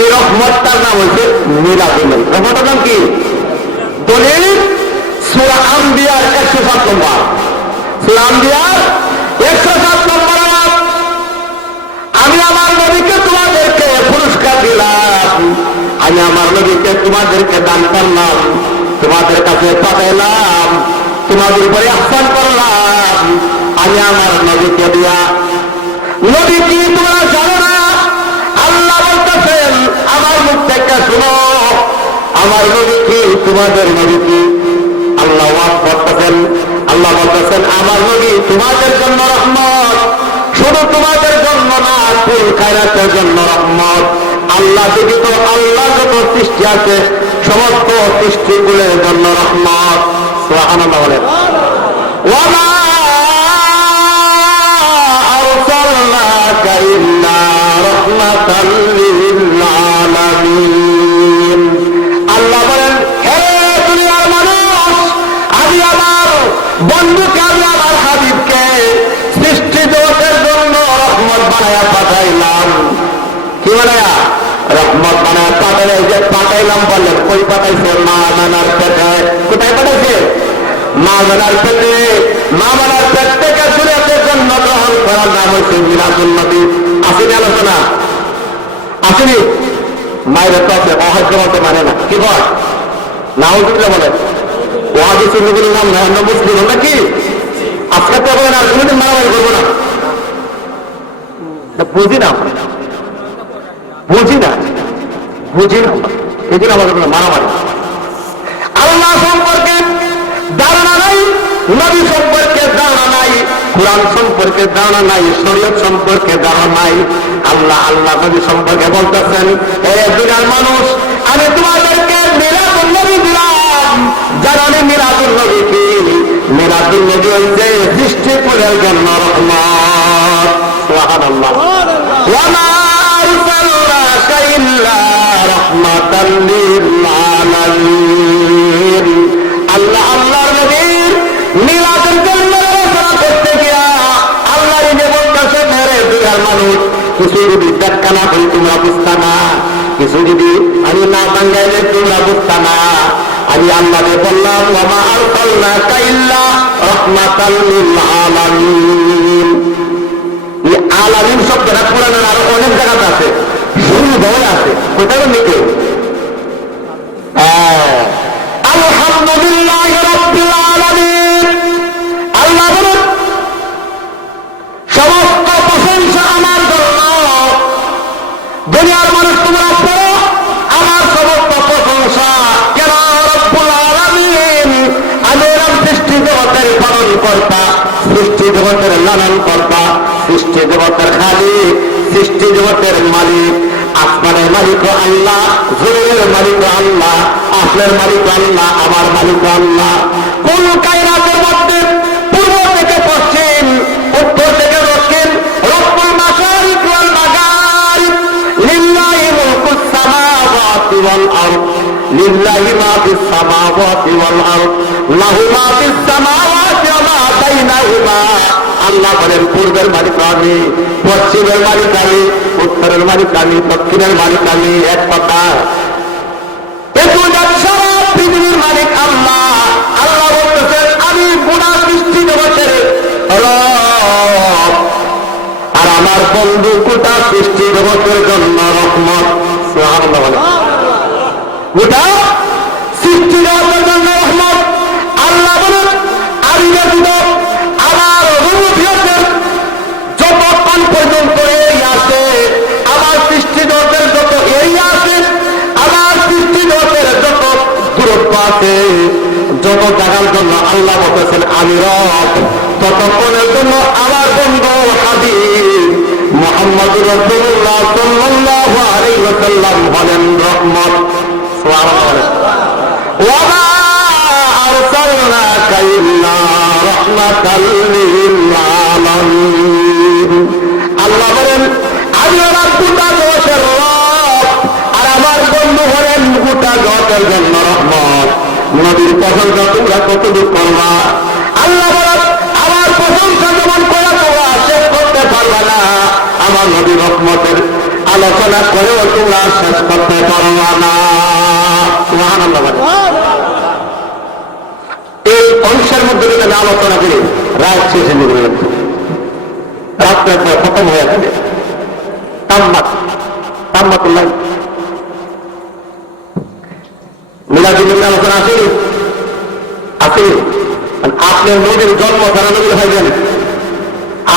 এই রহমতটার নাম হচ্ছে মিলাদুন নবী। রহমতের নাম কি? দলিল সূরা আম্বিয়ার 107 নম্বর। সূরা আম্বিয়ার 107 নম্বর আয়াত। আমি আমার নবীকে তোমাদেরকে পুরস্কার দিলাম, আমি আমার নবীকে তোমাদেরকে দান করলাম, তোমাদের কাছে পাঠাইলাম, তোমাদের উপরে আহ্বান করলাম আমি আমার নবীকে দিয়া। নবী কি তোমরা জানো না? আল্লাহ বলতেছেন আমার মুখ থেকে শুনো, আমার নবী কি তোমাদের নবী কি? আল্লাহ বলতেছেন, আল্লাহ বলতেছেন আমার নবী তোমাদের জন্য রহমত, শুধু তোমাদের জন্য না কুল কায়নাতের জন্য রহমত। আল্লাহ ব্যতীত আল্লাহ যত সৃষ্টি আছে সমস্ত সৃষ্টিগুলোর জন্য রহমত। সুবহানাল্লাহ বলেন। ওয়া মা আরসালনাকা ইল্লা রাহমাতাল লিল আলামিন। আল্লাহ বলেন হে দুনিয়ার মানুষ, আমি আমার বন্ধুকে আমি আমার হাবিবকে সৃষ্টি জগতের জন্য রহমত বানায়া পাঠাইলাম। কি বানায়া? রহমত বানায়া পাঠাইলে যে পাঠাইলাম বললেন কই পাঠাইছে? মা নানার পেটে। কোথায় পাঠাইছে? মা নানার পেটে। মা নানার পেট থেকে সুরেতের জন্য গ্রহণ করার নাম হচ্ছে মিলাদুন নবী। আসেনি আলোচনা? আসেনি? মায়ের তো আছে অহাজ্য মতো মানে না। কি বল নাও দিলে বলে ওয়াদি সুন্নগুলোর নাম না অন্য মুসলিম নাকি? আজকে তো বলেন আর কোনোদিন মারামারি করবো না। বুঝি না, বুঝি না, বুঝি না, এই জন্য আমাদের মারামারি। আল্লাহ সম্পর্কে ধারণা নাই, নবী সম্পর্কে ধারণা নাই, কোরআন সম্পর্কে ধারণা নাই, শরীয়ত সম্পর্কে ধারণা নাই। আল্লাহ আল্লাহ নবী সম্পর্কে বলতেছেন হে দুনিয়ার মানুষ, আমি তোমাদেরকে মিলাদুন নবী দিলাম। জানানি মিলাদুন নবী কি? মিলাদুন নবী হচ্ছে সৃষ্টিকুলের জন্য রহমত। সুবহানাল্লাহ। ওয়া মা আরসালনাকা ইল্লা রাহমাতাল লিল আলামিন। আল্লাহ আল্লাহর নবীর মিলাদুল রচনা করতে গিয়া আল্লাহ নিজে বলতেছেন হে দুনিয়ার মানুষ, কিছু যদি ব্যাখ্যা না করি তোমরা বুঝতা না, কিছু যদি আমি না বাঙ্গাইলে তোমরা বুঝতা না। আমি আল্লাহকে বললাম ওয়া মা আরসালনাকা ইল্লা রাহমাতাল লিল আলামিন। এই আলামিন শব্দটা কোরআনের আরো অনেক জায়গাতে আছে, শুরু ভয় আছে, কোথাও নিতে। আলহামদুলিল্লাহ রাব্বিল আলামিন। আল্লাহ বলেন সমস্ত প্রশংসা আমার জন্য। দুনিয়ার মানুষ তোমরা পড়ো আমার সমস্ত প্রশংসা কেন? রব্বুল আলামিন, আমি এরকম সৃষ্টি জগতের পালন কর্তা, সৃষ্টি জগতের লালন কর্তা, সৃষ্টি জগতের খালিক, সৃষ্টি জগতের মালিক। আসমানের মালিক আল্লাহ, জমিনের মালিক আল্লাহ, আসলের মালিক আল্লাহ, আমার মালিক আল্লাহ। কোন কায়নাতের মধ্যে পূর্ব থেকে পশ্চিম, উত্তর থেকে দক্ষিণ, রব্বুল মাশারিক ওয়াল মাগারিব, লিল্লাহি মুলকুস সামাওয়াতি ওয়াল আরদ, লিল্লাহি মা ফিস সামাওয়াতি ওয়াল আরদ, লাহু মা ফিস সামাওয়াতি ওয়া মা বাইনাহুমা। আল্লাহ বলেন পূর্বের মালিক আমি, পশ্চিমের মালিক আমি, উত্তরের মালিক আমি, দক্ষিণের মালিক আমি। এক কথা পৃথিবীর মালিক আল্লাহ। আল্লাহ বলতেছেন আমি গোটা সৃষ্টি জগতের রব, আর আমার বন্ধু গোটা সৃষ্টি জগতের জন্য রহমত। সুবহানাল্লাহ বলেন। গোটা সৃষ্টি জগতের জন্য রহমত। আল্লাহ বলেন আমি ব্যতীত আমার রূপের যতক্ষণ পর্যন্ত এই আছে, আমার সৃষ্টি জগতের যত এই আছে, আমার সৃষ্টি জগতের যত দূরত্ব আছে, যত জায়গার জন্য আল্লাহ বলতেছেন আমি রব, ততক্ষণের জন্য আমার বন্ধু হাবিব মুহাম্মদুর রাসূলুল্লাহ সাল্লাল্লাহু আলাইহি সাল্লাম হলেন রহমত। সুবহানাল্লাহ। ওয়া মা আরসালনাকা ইল্লা রাহমাতাল লিল আলামিন। আল্লাহ বলেন আমি হলাম গোটা জগতের রব, আর আমার বন্ধু হলেন গোটা জগতের জন্য রহমত। নবীর প্রশংসা তোমরা কতটুকু করবা? আল্লাহ বলেন আমার প্রশংসা যেমন করে তোমরা শেষ করতে পারবা না, আমার নবীর রহমতের আলোচনা করেও তোমরা শেষ করতে পারবা না। সুবহানাল্লাহ। এই অংশের মধ্যে যদি আমি আলোচনা করি রাত শেষে নিয়ে গেলাম, রাত্রের পর খতম হয়ে যাবে। তাম্মাতুল্লাহ মিলাদুল্লাহ আলোচনা আসেনি, আসেনি। আপনার নবীর জন্ম যারা নবী হয়েছেন,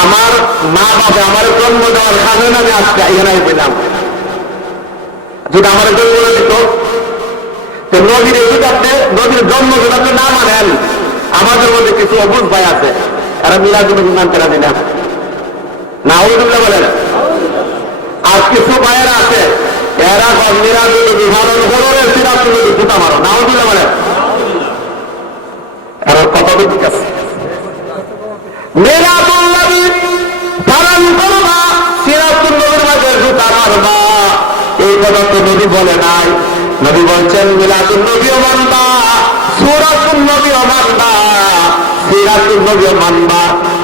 আমার মা বাবা আমার জন্ম দেওয়ার কারণে আমি আজকে এখানে পেলাম। যদি আমার জন্ম দিত তো নবীর যদি আপনি নবীর জন্ম যদি আপনি না মানেন, আমাদের মধ্যে কিছু অবুঝ ভাই আছে, এরা মিলাদুল্লাহ মানতে রাজি না। নাউযুবিল্লাহ বলেন। আর কিছু ভাইয়েরা আছে এরা মিলাদুল্লাহ ভালোর হলের সিরাতুল্লাহ জুতা মারো। নাউযুবিল্লাহ বলেন। এরা কত ঠিক আছে? মিলাদুল্লাহ পালন করবা, সিরাতুল্লাহর মাঝে জুতা মারবা, এই কথা তো নবী বলে নাই। নবী বলছেন মিলাদুন নবীও মানবা, সূরাতুন নবীও মানবা, সিরাতুন নবীও মানবা।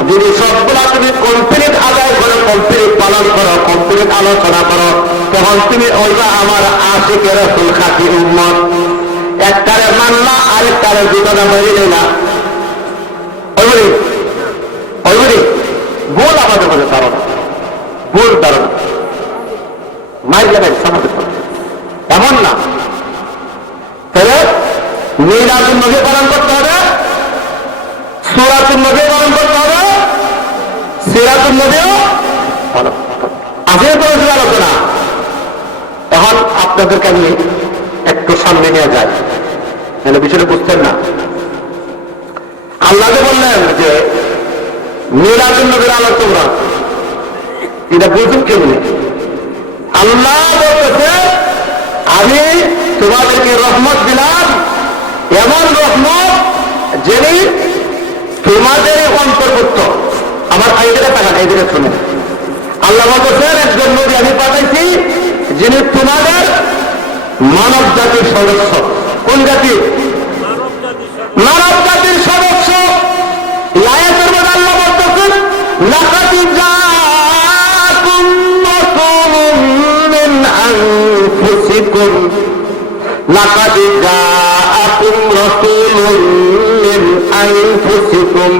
যদি সবগুলা তুমি কমপ্লিট আদায় করো, কমপ্লিট পালন করো, কমপ্লিট আলোচনা করো, তখন তুমি ওইটা আমার আশিকে রাসূল খাঁটি উম্মত। একটারে মানলা আরেকটারে জুতাটা মেরে না, ওইগুলি গোল আমাদের মধ্যে ধারণা, গোল ধারণা মাই যাবেন সমাজের এমন না। তাহলে মিলাদুন নবী পালন করতে হবে, সূরাতুন নবী পালন করতে হবে, সিরাতুন নবীও পালন করতে হবে। আজকে করেছিল আলোচনা। এখন আপনাদেরকে আমি একটু সামনে নিয়ে যাই, তাহলে বিষয়টা বুঝতেন না। আল্লাহ বললেন যে মিলাদুন নবীর আলোচনা, এটা বুঝুন কেমনি? আল্লাহ বলতেছে আমি তোমাদেরকে রহমত দিলাম, এমন রহমত যিনি তোমাদের অন্তর্ভুক্ত। আমার আইডিয়া তাকান, আইডিয়া শুনেন। আল্লাহ বলতেছেন একজন নবী আমি পাঠাইছি যিনি তোমাদের মানব জাতির সদস্য। কোন জাতি? মানব জাতির সদস্য। আয়াতের মধ্যে আল্লাহ বলতেছেন লাকাদ জাআকুম রাসূলুম মিন আনফুসিকুম, লাকাদ জাআকুম রাসূলুম মিন আনফুসিকুম,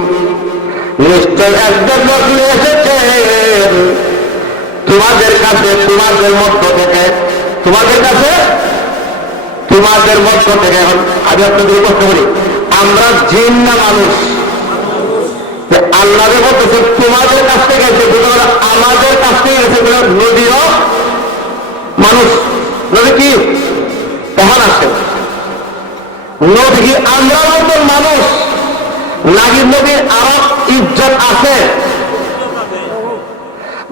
নিশ্চয় একজন রাসূল এসেছেন তোমাদের কাছে, তোমাদের মধ্য থেকে, তোমাদের কাছে, তোমাদের মধ্য থেকে। এখন আমি আপনাদের প্রশ্ন করি, আমরা জিন না মানুষ? আল্লাহ বলতেছে তোমাদের কাছ থেকে এসেছে, আমাদের কাছ থেকে এসেছে নবীও মানুষ। নবী কি তখন আসে? নবী কি আমরা মতন মানুষ নাকি নবীর আরো ইজ্জত আছে?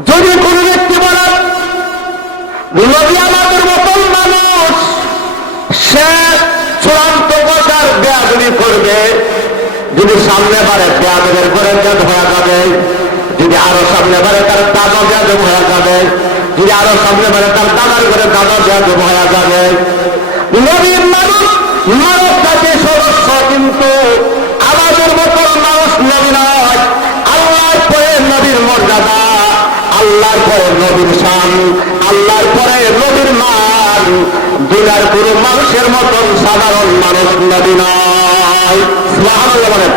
যদি কোন ব্যক্তি বলেন নবী আমাদের মতন মানুষ, সে চূড়ান্ত প্রকার বেয়াদবি করবে। যদি সামনে বারে বেয়াদবের করে বেদ হয়ে যাবে, যদি আরো সামনে বারে তার দাদা বেয়াদব হয়ে যাবে, যদি আরো সামনে বারে তার দাদার করে দাদা বেয়াদব হয়ে যাবে। নবীর মানুষ মানব জাতির সদস্য, কিন্তু আমাদের মতন মানুষ নবী নয়। আল্লাহর পরে নবীর মর্যাদা, আল্লাহর পরে নবীর শান, আল্লাহর পরে নবীর মান। দুনিয়ার কোন মানুষের মতন সাধারণ মানুষ নবী নয়। সুবহানাল্লাহ বলেন।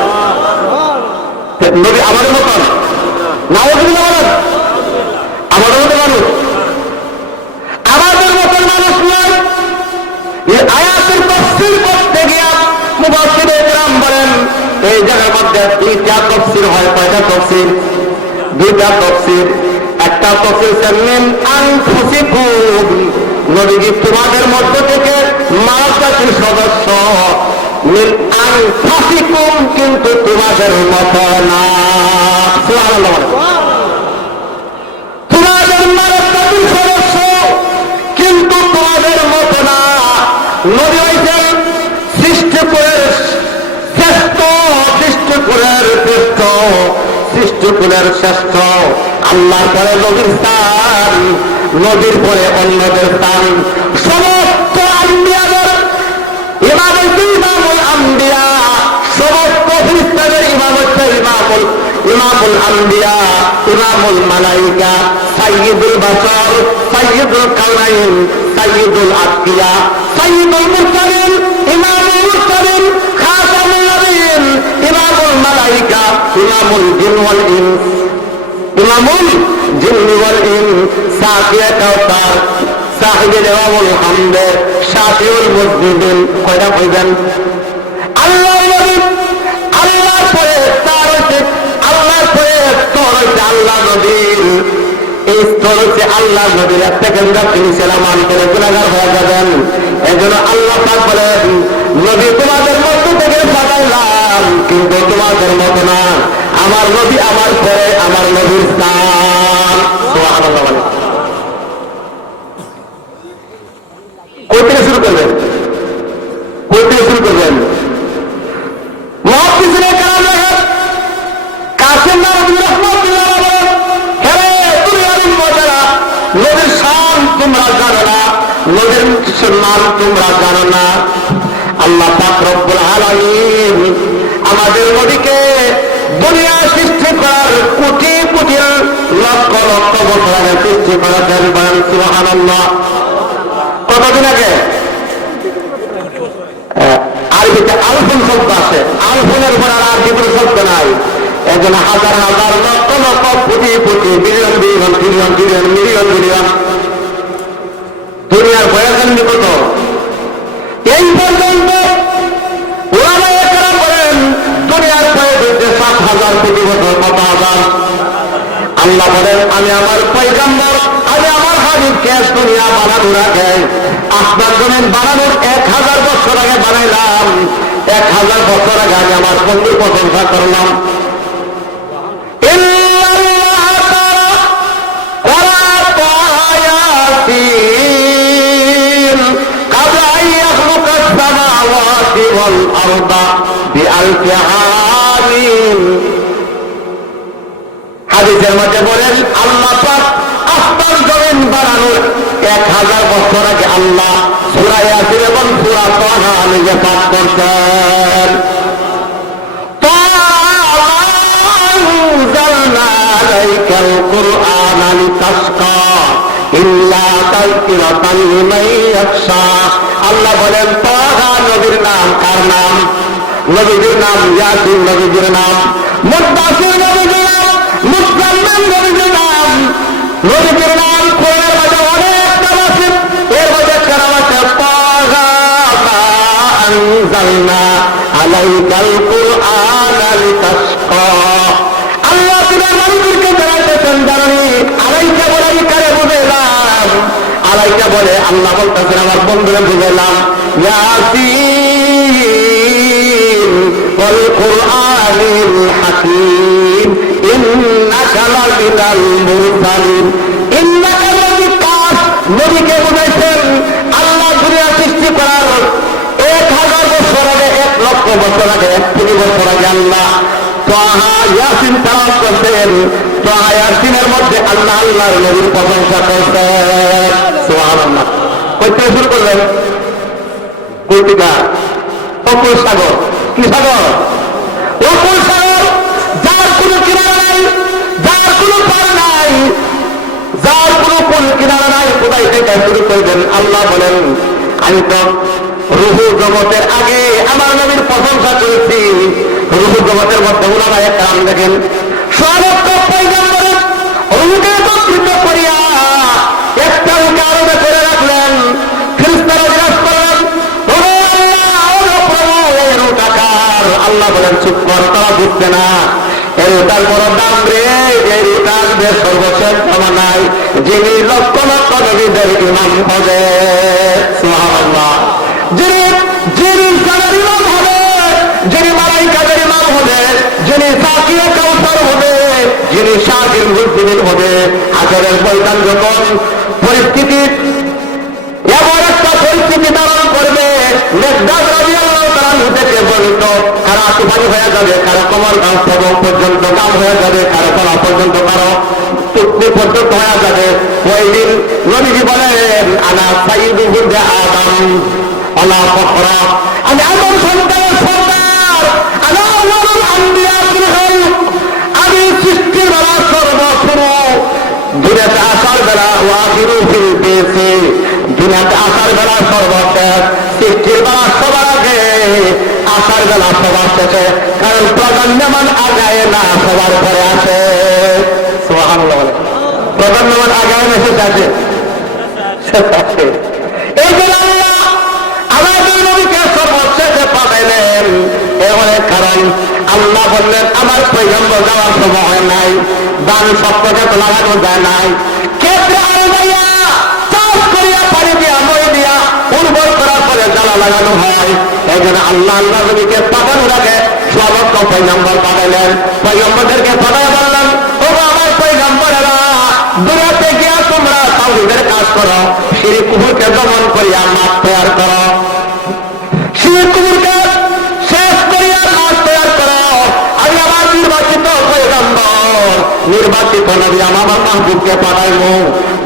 নবী আমাদের মতন নাউযুবিল্লাহ বলেন, আমাদের মতো মানুষ, আমাদের মতন মানুষ নয়। এই আয়াতের তাফসীর করতে গিয়ে মুফাসসিরে কেরাম বলেন এই জায়গার মধ্যে দুইটা তাফসীর হয়। কয়টা তাফসীর? দুইটা তাফসীর। একটা তাফসীর মিন আনফুসিকুম, নবীজি তোমাদের মধ্য থেকে মানব জাতির সদস্য। মিন আনফুসিকুম, কিন্তু তোমাদের মত না। সুবহানাল্লাহ। তোমাদের মানব জাতির সদস্য, কিন্তু নবী হয়েছেন সৃষ্টিকুলের শ্রেষ্ঠ, সৃষ্টিকুলের শ্রেষ্ঠ, সৃষ্টিকুলের শ্রেষ্ঠ। আল্লাহর পরে নবীর স্থান, নবীর পরে অন্যদের স্থান। সমস্ত আম্বিয়াদের ইমাম হচ্ছে ইমামুল আম্বিয়া, সমস্ত ফেরেশতাদের ইমাম হচ্ছে ইমামুল আম্বিয়া, ইমামুল মালাইকা, সাইয়্যিদুল বাশার, সাইয়্যিদুল কাউনাইন, সাইয়্যিদুল আতকিয়া, সাইয়্যিদুল মুরসালিন, ইমামুল মুরসালিন, খাতামুন নবিয়্যিন, ইমামুল মালাইকা, ইমামুল জিন ওয়াল ইনস, ইমামুল জিন ওয়াল ইনস, সাকিয়া কাউসার, সাহিবুল ইমামুল হামদ, শাফিউল মুজনিবিন। কয়টা কইবেন? আল্লাহ নবী, আল্লাহর পরে তার হচ্ছে, আল্লাহর পরে স্তর হচ্ছে আল্লাহ নবীর। এই স্তর হচ্ছে আল্লাহ নবীর। একটা কেন্দ্র তিনি সেলাম আনতে গুণাগার হয়ে যাবেন। এই জন্য আল্লাহ পাক বলেন, নবী তোমাদের মধ্য থেকে পাঠাইলাম, কিন্তু তোমাদের মতো না। আমার নবী আমার পরে, আমার নবীর স্থান। সুবহানাল্লাহ বলেন। কই থেকে শুরু করবেন? কই থেকে শুরু করবেন? মুহাদ্দিসিনে কেরাম লেখেন, কাসিম নানভী রাহমাতুল্লাহ বলেন, হে দুনিয়ার উম্মতেরা, নবীর শান তোমরা জানো না, নবীর সম্মান তোমরা জানো না। আল্লাহ পাক রব্বুল আলামিন আমাদের নবীকে দুনিয়া সৃষ্টি করার কোটি কোটি লক্ষ লক্ষ বছর আগে সৃষ্টি করেছেন। বলেন সুবহানাল্লাহ। কতদিন আগে? আরবিতে আলফুন শব্দ আছে, আলফুনের পর আর আরবি শব্দ নাই। এজন্য হাজার হাজার lakh lakh crore crore billion billion trillion trillion million million দুনিয়ার বয়সের কত? এই পর্যন্ত ওলামায়ে কেরাম বলেন দুনিয়ার বয়স হচ্ছে 7,000 কোটি বছর। কত হাজার? আল্লাহ বলেন, আমি আমার পয়গম্বর, আমি আমার হাবিবকে দুনিয়া বানানোর আগে, আসমান জমিন বানানোর 1000 বছর আগে বানাইলাম। 1000 বছর আগে আমি আমার বন্ধুর প্রশংসা করলাম। হাদিসের মধ্যে বলেন, আল্লাহ পাক আসমান জমিন বানানোর 1000 বছর আগে আল্লাহ সূরা ইয়াসিন এবং সূরা তাহা নিজে পাঠ করতেন। আনজালনা আলাইকাল কুরআনা লিতাশকা ইল্লা তাযকিরাতান লিমান ইয়াখশা। আল্লাহ বলেন, তাহা নবীর নাম। কার নাম? নবীর নাম। ইয়াসিন নবীর নাম। মুদাসসির নবীর নাম। মুজাম্মিল নবীর নাম। নবীর নাম কোরআনের মধ্যে অনেক নাম আছে। এর মধ্যে একটা নাম আছে তাহা মা আনজালনা আলাইকাল কুরআনা লিতাশকা। আল্লাহ তোমার মানুষকে জানাইতেছেন, জানি আলাইকা বলে আমি কারে বুঝাইলাম? আলাইকা বলে আল্লাহ বলতেছেন আমার বন্ধুরা বুঝাইলাম। ইয়াসিন ওয়াল কুরআনিল হাকীম ইন্নাকা লামিনাল মুরসালিন। ইন্নাকা লামিকাস নবীকে বুঝাইছেন আল্লাহ দুনিয়া সৃষ্টি করার 1000 বছর আগে, 1 লক্ষ বছর আগে, 1 কোটি বছর আগে আল্লাহ তাহা ইয়াসিন তেলাওয়াত করতেন। তাহা ইয়াসিনের মধ্যে আল্লাহ আল্লাহর নবীর প্রশংসা করতেন। সুবহানাল্লাহ। কই থেকে শুরু করলেন? কৌতিকা অকুল সাগর। কি সাগর? অকুল সাগর, যার কোনো কিনারা নাই, যার কোনো পার নাই, যার কোনো কোন কিনারা নাই। কোথায় থেকে শুরু করবেন? আল্লাহ বলেন, আমি তো রুহু জগতের আগে আমার নবীর প্রশংসা করেছি। রুহু জগতের মধ্যে উলামায়ে কেরাম দেখেন সমস্ত পয়গম্বরের রুহকে একত্রিত করিয়া একটা রুহকে আলাদা করে রাখলেন। ফেরেশতারা জিজ্ঞাসা করলেন, ওরে আল্লাহ, ওরে প্রভু, এই রুহটা কার? আল্লাহ বলেন, চুপ কর, তারা বুঝছে না। এই রুহটার বড় দাম রে। এই রুহটা আসবে সর্বশেষ জামানায়, যিনি লক্ষ লক্ষ নবীদের ইমাম হবে। সুবহানাল্লাহ। যিনি জানার ইমাম হবে, যিনি মালাইকাদের ইমাম হবে, যিনি সাকিয়া কাউসার হবে, যিনি শাকিল মুজনিবিন হবে। আখেরের ময়দান যখন পরিস্থিতি এমন একটা পরিস্থিতি ধারণ করবে। মেঘদাদ রাদিয়াল্লাহু তাআলা আনহু থেকে বলল, কারো হাঁটু পানি হয়ে যাবে, কারো কোমর পর্যন্ত গাম হয়ে যাবে, কারো গলা পর্যন্ত, কারো টুকরি পর্যন্ত হয়ে যাবে। ওই দিন নবীজি বলেন, আনা সাইয়্যিদু ওয়ালাদি আদম ওয়ালা ফখরা, আমি আদম সন্তানের সর্দার, আনা আউয়ালুল আম্বিয়া ফিল খালক, আমি সৃষ্টির বেলা সর্বশুরু, দুনিয়াতে আসার বেলা ওয়াখিরু ফিল বেসি, দুনিয়াতে আসার বেলা সর্বশেষ, সৃষ্টির বেলা সবার আগে, আসার বেলা সবার শেষে, কারণ প্রজন্মমান আগায় না, সবার পরে আসে। সুবহানাল্লাহ বলে, প্রজন্মমান আগায় না, শেষ আছে, শেষ আছে। এই জন্য আল্লাহ আমাদের নবীকে সর্বশেষে পাঠাইলেন। এর কারণ আল্লাহ বললেন, আমার পয়গম্বর যাওয়ার সময় নাই, দান সত্যকে তো লাগানো যায় নাই, ক্ষেত্রে আরো যাইয়া চাষ করিয়া পানি দিয়া মই দিয়া উর্বর করার পরে জ্বালা লাগানো হয়। এই জন্য আল্লাহ নবীকে পাঠানোর আগে সর্বত্র পয়গম্বর পাঠাইলেন। পয়গম্বরদেরকে পাঠাই বললেন, ও আমার পয়গম্বরেরা, দুনিয়াতে গিয়া তোমরা তাওহীদের কাজ করো, শিরক কুফরকে দমন করিয়া মাঠ তৈয়ার করো, শিরক কুফরকে শেষ করিয়া মাঠ তৈয়ার করো। আমি আমার নির্বাচিত পয়গম্বর, নির্বাচিত নবী আমার মাহবুবকে পাঠাইবো,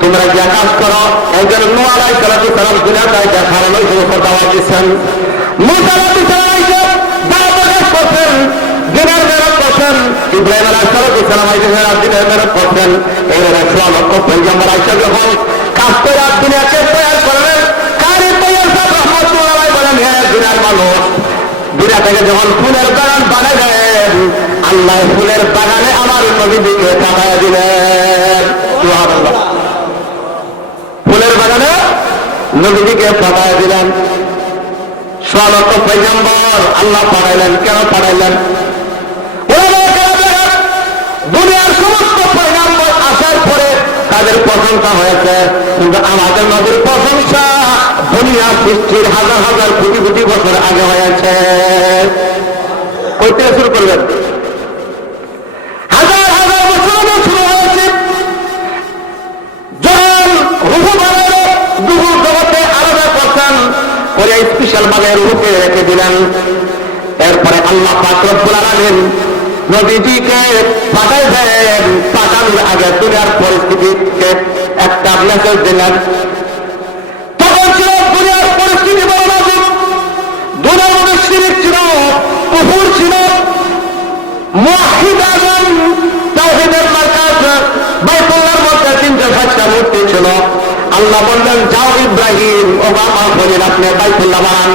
তোমরা গিয়া কাজ করো। একজন নূহ আলাইহিস সালাম দুনিয়াতে দেখানো সমস্ত দাওয়াত দিচ্ছেন। মূসা আলাইহিস সালাম দাওয়াত করছেন, দিনের মেরাজ করছেন। ইব্রাহিম আলাইহিস সালাম দিনের মেরাজ করছেন। এবারে ১৬ লক্ষ পয়গম্বর আইসা যখন কাজ করে দুনিয়াকে তৈয়ার করলেন, কারি তৈয়ার সাহেব রহমাতুল্লাহ আলাইহি বলেন, হে দুনিয়ার মানুষ, দুনিয়া থেকে যখন ফুলের বাগান বানাই দেন, আল্লাহ ফুলের বাগানে আমার নবীকে পাঠাইয়া দিলেন। সুবহানাল্লাহ, ফুলের বাগানে নবীকে পাঠাইয়া দিলেন। ১৬ লক্ষ পয়গম্বর আল্লাহ পাঠাইলেন। কেন পাঠাইলেন? দুনিয়ার সমস্ত পয়গম্বর আসার পরে তাদের প্রশংসা হয়েছে, কিন্তু আমাদের নবীর প্রশংসা দুনিয়া সৃষ্টির হাজার হাজার কোটি কোটি বছর আগে হয়েছে। কই থেকে শুরু করবেন? হাজার হাজার বছর আগে শুরু হয়েছে। যখন দুহু জগতে আলাদা করছেন, ওই স্পেশাল ভাবে রূপে রেখে দিলেন। এরপরে আল্লাহ পাক রব্বুল আলামিন নবীজিকে পাঠাইলেন। পাঠানোর আগে দুনিয়ার পরিস্থিতিকে একটা মেসেজ দিলেন। তখন ছিল দুনিয়ার পরিস্থিতি বড় নাজুক। দুনিয়ার মধ্যে শিরক ছিল, কুফর ছিল, মুওয়াহহিদ আযম তাওহীদের মার্কাজ বাইতুল্লাহর মধ্যে ৩৬০টা মূর্তি ছিল। আল্লাহ বললেন, যাও ইব্রাহিম, ও বাবা বলেন, আপনি বাইতুল্লাহ বানান।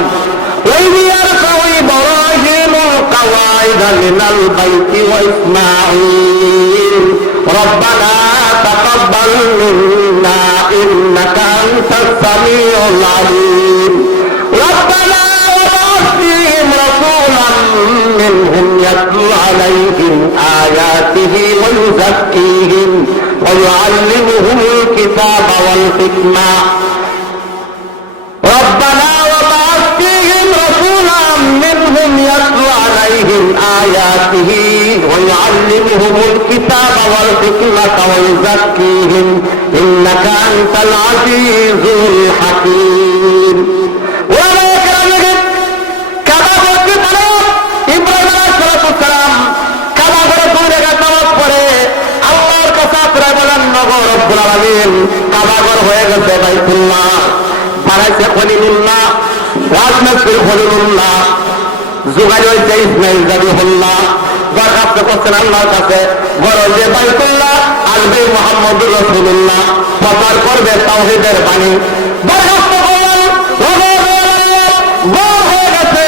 ওই দিয়ার সবাই ইব্রাহিম কাওয়াইদা মিনাল বাইতি ওয়া ইসমাঈল রব্বানা তাকাব্বাল মিন্না ইন্নাকা আনতাস সামিউল আলিম রব্বানা ওয়াবআথ ফীহিম রাসূলান মিনহুম ইয়াতলু আলাইহিম আয়াতিহি ওয়া ইউযাক্কিহিম ওয়া ইউআল্লিমুহুমুল কিতাবা ওয়াল হিকমা রব্বানা ওয়াবআথ ফীহিম রাসূলান মিনহুম ইয়াতলু আলাইহিম আয়াতিহি ওয়া ইউআল্লিমুহুমুল কিতাবা ওয়াল হিকমাতা ওয়া ইউযাক্কিহিম ইন্নাকা আনতাল আজিজুল হাকীম। কাবাঘর হয়ে গেছে বাইতুল্লাহ, বানাইছে খলিলুল্লাহ, রাজমিস্ত্রি খলিলুল্লাহ, যোগাযোগ হয়েছে ইসমাইল জাবিহুল্লাহ। দরখাস্ত করছেন আল্লাহর কাছে, ঘর যে বাইতুল্লাহ আসবে মুহাম্মদুর রাসূলুল্লাহ, প্রচার করবে তাওহীদের বাণী। দরখাস্ত করলেন, ঘর হয়ে গেছে,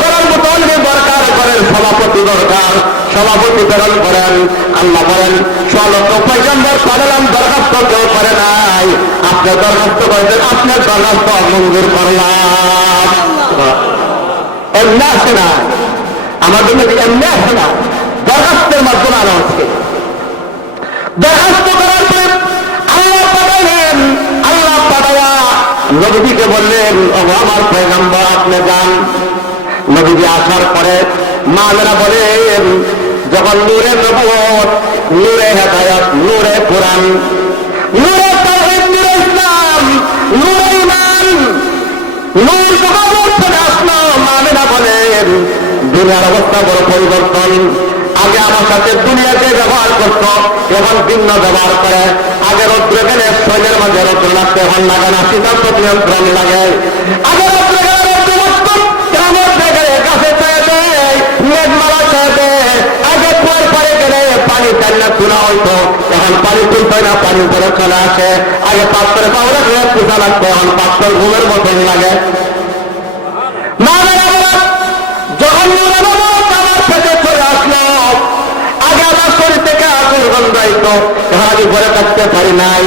ঘরের মতো দরকার, ঘরের সভাপতি দরকার, সভাপতি প্রেরণ করেন। আল্লাহ বলেন, ১৬ লক্ষ পয়গম্বর পাঠালাম, দরখাস্ত কেউ করে নাই, আপনি দরখাস্ত করেছেন, আপনার দরখাস্ত মঞ্জুর করলাম। এমনি আসে না, আমার জন্য এমনি আসে না, দরখাস্তের মাধ্যমে আনা হচ্ছে। দরখাস্ত করার পরে আল্লাহ পাঠাইলেন। আল্লাহ পাঠাইয়া নবীজিকে বললেন, ও আমার পয়গম্বর, আপনি যান। নবীজি আসার পরে মায়েরা বলেন, যখন নূরে নবুয়ত, নূরে হেদায়েত, নূরে কোরআন, নূরে তাওহীদ, নূরে ইসলাম, নূরে ঈমান নূর যখন চলে আসলো, আমিনা বলেন দুনিয়ার অবস্থা বড় পরিবর্তন। আগে আমার সাথে দুনিয়াতে ব্যবহার করতো, এখন ভিন্ন ব্যবহার করে। আগে রৌদ্র গেলে শরীরের মাঝে রৌদ্র লাগতো, এখন লাগে না, শীতার্থ নিয়ন্ত্রণ লাগে। আগে রৌদ্র গেলে রৌদ্র লাগতো, গ্রামের জায়গায় গাছে চায় দেয়, মেঘমালা চায় দেয়। আগে কুয়ার পাড়ে গেলে পানি টান্না তোলা হইতো, এখন পানি তুলতে না, পানি উপরে চলে আসে। আগে পাত্রে পাওয়া রাখলে পূজা লাগতো, এখন পাত্র ঘুমের মতন লাগে। যখন আমার পেটে চলে আসলো, আগে আমার শরীর থেকে আতর গন্ধ হইতো, এখন আমি ঘরে থাকতে পারি নাই।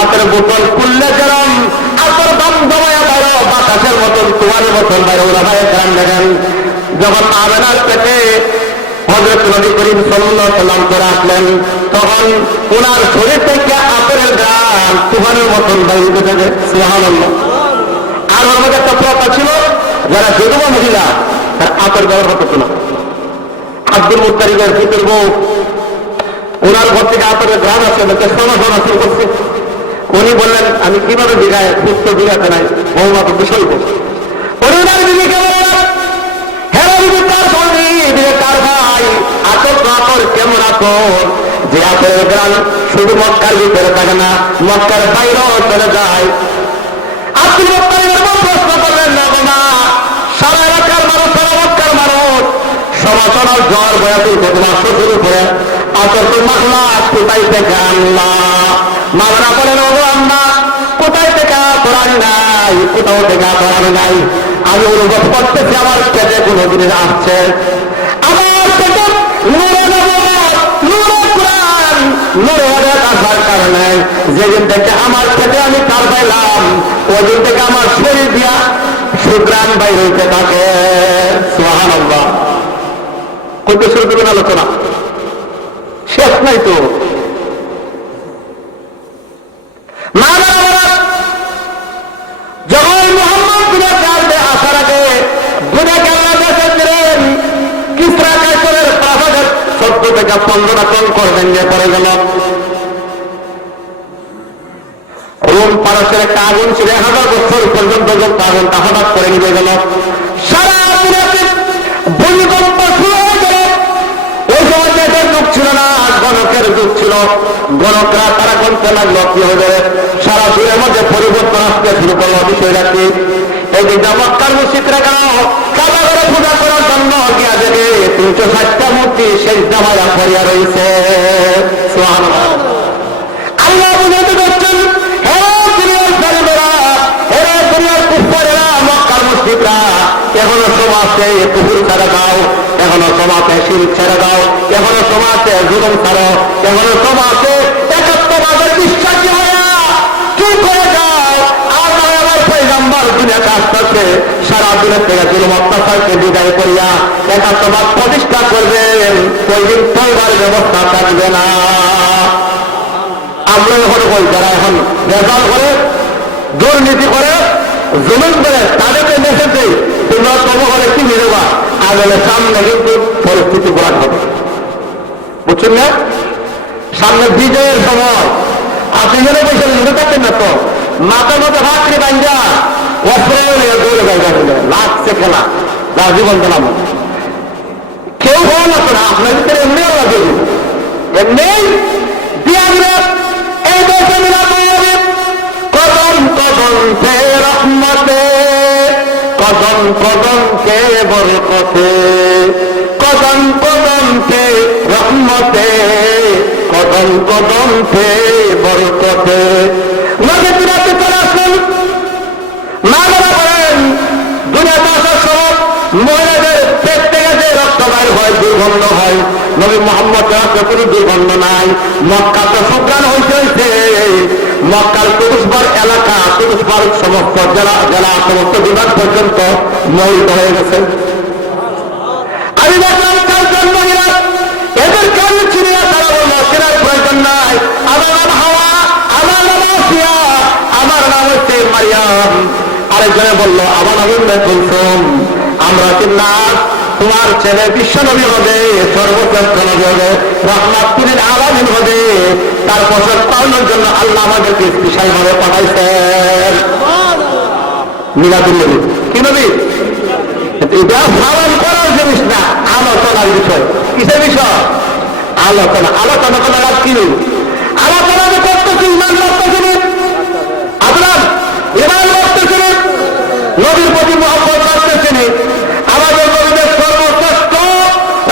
আতর বোতল খুললে যেরম আতর দাম জমায়া বাইর, বাতাসের মতন তোমার মতন বাইরে ওরা ভাই গ্রাম দেখেন। যখন আমেনার পেটে হযরত নবী করিম সাল্লাল্লাহু আলাইহি ওয়াসাল্লাম করে আসলেন, তখন ওনার শরীর থেকে আতরের গান তুফানের মতন বাইরে থাকে। সুবহানাল্লাহ। আর ওর মধ্যে একটা প্রথা ছিল, যারা বিধবা মহিলা তার আতর ব্যবহার করতো না। আব্দুল মুত্তালিবের পিতৃ বউ, ওনার ঘর থেকে আতরের গ্রাম আছে, লোকে সমাধান শুরু করছে। উনি বললেন আমি কিভাবে বিঘায় পুত্র বিঘাতে নাই, বৌমা তো বিষয় উনি ওনার বিবিকে বললেন, হ্যাঁ বিবি তার সঙ্গী, বিবে তার ভাই, আতর তো আতর কেমন আতর, যে আতরের গ্রাম শুধু মক্কার ভিতরে থাকে না, মক্কার বাইরেও চলে যায়। আব্দুল মুত্তালিবের বউ প্রশ্ন করলেন, না গোমা, সারা এলাকার মানুষ, সারা মক্কার মানুষ সমাচনার জ্বর বয়াতি তোমার শ্বশুর উপরে আতর তো মাখলা কোথায় থেকে আনলা? মামরা বলেন, ও আম্মা, কোথায় থেকে আতর নাই, কোথাও থেকে আতর নাই। আমি অনুভব করতেছি আমার পেটে কোনো জিনিস আসছে, আমার পেটে নূরে নবুয়ত, নূরে কুরআন, নূরে হাদিস আসার কারণে যেদিন থেকে আমার পেটে আমি তার পাইলাম, ওই দিন থেকে আমার শরীর দিয়া সুগ্রাম বাইর হইতে থাকে। সুবহানাল্লাহ। কত শুরু করবেন আলোচনা, শেষ নাই তো। যখন মুহাম্মদ গুনাহগারদের আসার আগে গুনাহগাররা দেখলেন কিসরা কায়সারের প্রাসাদের 14 থেকে 15টা টন করবেন নিয়ে পড়ে গেল। রোম পারস্যের একটা আগুন ছিল, 1000 বছর পর্যন্ত আগুনটা হঠাৎ করে নিয়ে গেল। সারা দুনিয়াতে ভূমিকম্প শুরু হয়ে গেল। ওই সময় দেশের যুগ ছিল না, গণকের যুগ ছিল। গণকরা তারা গণতে লাগলো কি হবে, সারা দুনিয়ার মধ্যে পরিবর্তন আসতে শুরু করলো। বিষয়টা কি, এই দিনটা মক্কার মসজিদরা কেন কাবা ঘরে পূজা করার জন্য গিয়া দেখে 360টা মূর্তি সেই জামায়া পড়িয়া রয়েছে। সুবহানাল্লাহ। আল্লাহ বুঝাতে করছেন, এখনো সমাজে পুকুর ছেড়ে দাও, এখনো সমাজে শিল্প ছেড়ে দাও, এখনো সমাজে জুলুম ছাড়ো, এখনো সমাজে একাত্মবাদের বিশ্বাসী হয়ে কি করে যাও। আর আমার পয়গম্বর দুনিয়াতে আসতেছে, সারা দিনের থেকে জুলুম অত্যাচারকে বিদায় করিয়া একাত্মবাদ প্রতিষ্ঠা করবেন, ওই দিন তৈবার ব্যবস্থা থাকবে না। আমরা এখন বল, যারা এখন বেজাল করে, দুর্নীতি করে, জুলুম করে, তাদেরকে মেসেছে তোমরা তবহলে কি বেরোবা, আগে সামনে কিন্তু পরিস্থিতি বরাদ হবে। বুঝছেন না? সামনে বিজয়ের সময় আপনি জেনে বসে মনে থাকতেন না তো, মাথার মতো হাতকে বাঞ্জা অস্ত্র নিয়ে দৌড়ে জায়গা হলে লাগছে খেলা, যা জীবন দিলাম। কেউ হওয়া লাগতো না, আপনার ভিতরে এমনিও লাগে, এমনি দিয়া এই দেশে মিলাম কদম কদম সে রহমতে, কদম কদম কে বরকতে, কদম কদম কে রহমতে, কদম কদম কে বরকতে। নদীতে চলে আসলেন, মা বাবা বলেন দুনিয়াতে আসার সময় মহিলাদের পেট থেকে যে রক্ত বাইর হয়, দুর্গন্ধ হয়, নবী মুহাম্মদ কোনো দুর্গন্ধ নাই। মক্কা তো সুগ্রাণ হয়েছে, মক্কার কুতুসবার এলাকা, কুতুসবার সমস্ত জেলা জেলা সমস্ত বিভাগ পর্যন্ত মহিলা হয়ে গেছে। আমি দেখলাম 4 জন মহিলা, এদের কারণে চিনিয়া তারা বললো চেনার প্রয়োজন নাই, আমার নাম হাওয়া, আমার নাম আসিয়া, আমার নাম হচ্ছে মারিয়াম। আরেকজনে বললো আমার নাম কুলসুম। আমরা চিনলাম তোমার ছেলে বিশ্বনবী হবে, সর্বশ্রেষ্ঠ নবী হবে, রাহমাতুল আলামিন হবে। তার বছর পালনের জন্য আল্লাহ আমাদেরকে স্পেশাল ভাবে পাঠাইছেন। মিলাদুল নবী। কি নবী? এটা পালন করার জিনিস না, আলোচনার বিষয়। কিসের বিষয়? আলোচনা। আলোচনা করার লাভ কি? আলোচনা যে করতেছি ইমান করতেছি, আপনার ইমান করতেছি, নবীর প্রতি মহব্বত করতেছেন, আমাদের নবীদের সর্বশ্রেষ্ঠ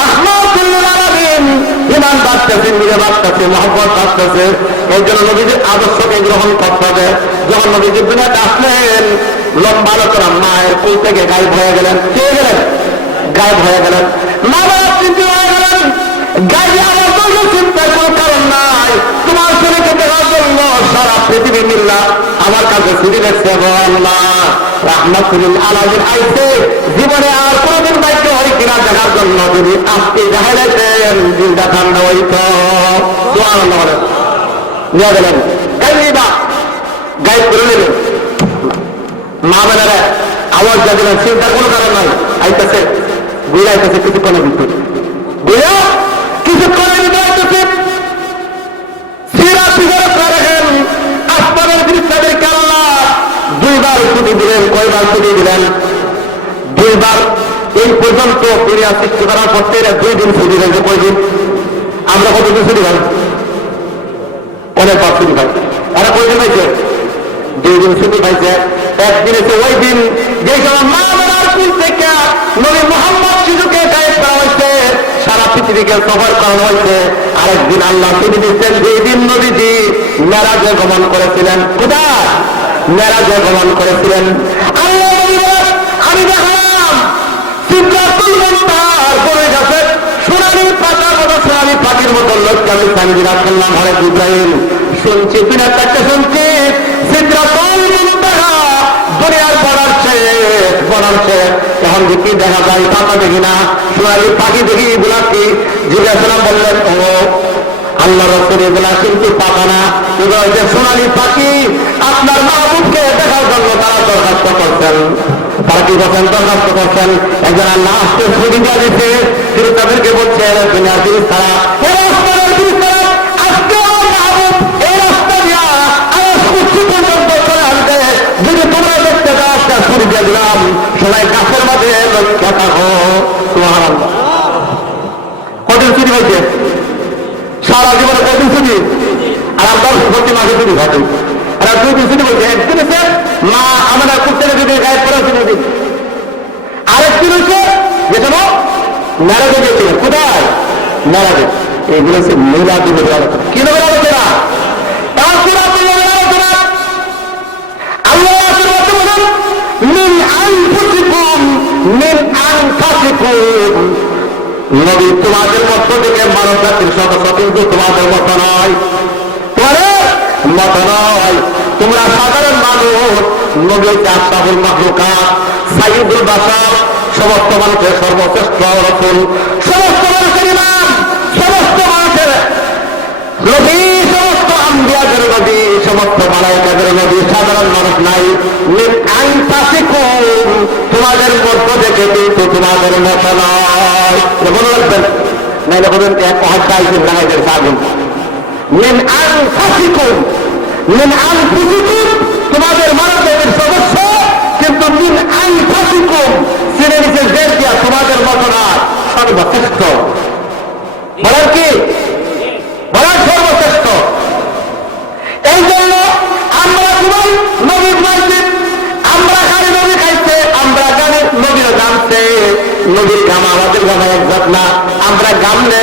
রাহমাতুল লিল আলামিন ইমান বাড়তেছে, নিজে বাড়তেছে, মহব্বত বাড়তেছে। এই জন্য নবীদের আদর্শকে গ্রহণ করতে হবে। যখন নবীজি দুনিয়াতে আসলেন, লম্বা আলোচনা, মায়ের কুল থেকে গায়েব হয়ে গেলেন। কে গেলেন? গায়েব হয়ে গেলেন। মা বাবা চিন্তা হয়ে গেলেন, গায়ে আমার কোনো চিন্তার কোনো কারণ নাই। তোমার শরীরকে দেখার জন্য সারা পৃথিবী মিল্লা আমার কাছে ছুটি দেখছে। আল্লাহ রাহমাতুল লিল আলামিন আইছে, জীবনে আর কোনদিন বাধ্য হয় কিনা দেখার জন্য। যদি আজকে দেখাইলেন, দিনটা ঠান্ডা হইত। সুবহানাল্লাহ বলেন। নিয়ে গেলেন গাইবা, গাইব করে নেবেন। মা বোনেরা আওয়াজ যা দিলেন, চিন্তার কোনো কারণ নাই। আইতেছে, বুঝে আইতেছে কিছুক্ষণের ভিতরে, বুঝে কিছুক্ষণের ভিতরে আইতেছে। সিরা ফিরে রাখেন, আসমানের দৃষ্টাদেরকে আল্লাহ দুইবার ছুটি দিলেন। কয়বার ছুটি দিলেন? দুইবার। এই পর্যন্ত দুনিয়া সৃষ্টি করার পর থেকে 2 দিন ছুটি দিলেন। কয়দিন? আমরা কতদিন ছুটি পাই? অনেকবার ছুটি পাই। এরা কয়দিন পাইছে? 2 দিন ছুটি পাইছে। একদিন এসে ওই দিন যে সময় মা বাবার কুল থেকে নবী মুহাম্মদ শিশুকে গায়েব করা হয়েছে, সারা পৃথিবীকে সফর করানো হয়েছে। আরেকদিন আল্লাহ ছুটি দিচ্ছেন, যেই দিন নবীজি মেরাজে গমন করেছিলেন। কোথায়? মেরাজে গমন করেছিলেন। আল্লাহ বলেন, আমি দেখলাম সিদরাতুল মুনতাহার পরে গেছে সোনালি পাতার মতো, সোনালি পাখির মতো লোককে আমি সামনে রাখলাম। হরে ইব্রাহিম শুনছি, বিনা চারটে শুনছি, সিদরাতুল মুনতাহা দুনিয়ার বনাচ্ছে। এখন যে কি দেখা যায়? পাতা দেখি না, সোনালি পাখি দেখি। এগুলা কি? জিজ্ঞাসা বললেন, ও আল্লাহ রাসূল, এগুলা কিন্তু পাতা না, এগুলো যে সোনালি পাখি। আপনার মাহবুবকে দেখার জন্য তারা দরখাস্ত করছেন। তারা কি করছেন? দরখাস্ত করছেন। একজন আল্লাহ আসতে ছুটি দিয়ে দিচ্ছে, তিনি তাদেরকে বলছে, দুনিয়ার জিনিস তারা আজকে মাহবুব এই রাস্তা দিয়া উচ্চ পর্যন্ত চলে আসবে। যদি তোমরা দেখতে চাও, একটা ছুটি দিয়ে দিলাম, সবাই গাছের মাঝে লক্ষ্য থাকো। সুবহানাল্লাহ। কদিন ছুটি হয়েছে? সারা জীবনে কদিন ছুটি? আর আমরা প্রতি মাসে ছুটি ঘটে। আর 2 দিন ছুটি বলছে। একদিন হচ্ছে মা আমাদের কুত্তে যদি গায়েব করে ছুটি দিন। আরেকদিন হচ্ছে যে সময় মেরাজে গিয়েছিলেন। কোথায়? মেরাজে। এইগুলো হচ্ছে মিলাদুল নবীর আলোচনা। কি নবীর আলোচনা? রাসূলুল্লাহর আলোচনা। আল্লাহ বলেন, মিন আনফুসিকুম, মিন আনফুসিকুম। নবী তোমাদের মধ্য থেকে মানব জাতির সদস্য, কিন্তু তোমাদের মতো নয়, তোমাদের মতো নয়। তোমরা সাধারণ মানুষ। নবী হচ্ছে আশরাফুল মাখলুকাত, সাইয়্যিদুল বাশার, সমস্ত মানুষের সর্বশ্রেষ্ঠ রাসূল, সমস্ত মানুষের ইমাম, সমস্ত মানুষের নবী, সমস্ত আম্বিয়াদের নবী, সমস্ত মালায়েকাদের নবী। সাধারণ মানুষ নাই। মিন আনফুসিকুম, তোমাদের মধ্য থেকে, কিন্তু তোমাদের মতো নয়। মনে রাখবেন, নাইলে বলবেন এক হত্যা আইসেন লাগাইদের সাগুন। মিন আনফুসিকুম, মিন আনফুসিকুম, তোমাদের মানবজাতির সদস্য, কিন্তু মিন আনফুসিকুম সিনে নিচে জেদ দিয়া তোমাদের মতো না, সর্বশ্রেষ্ঠ। বলার কি? বলার সর্বশ্রেষ্ঠ। এই জন্য আমরা সবাই নবী মানছি, আমরা গাড়ি নবী খাইছে, আমরা গাড়ি নবীর গামছে। নবীর গাম আমাদের গামা একজাত না। আমরা গামলে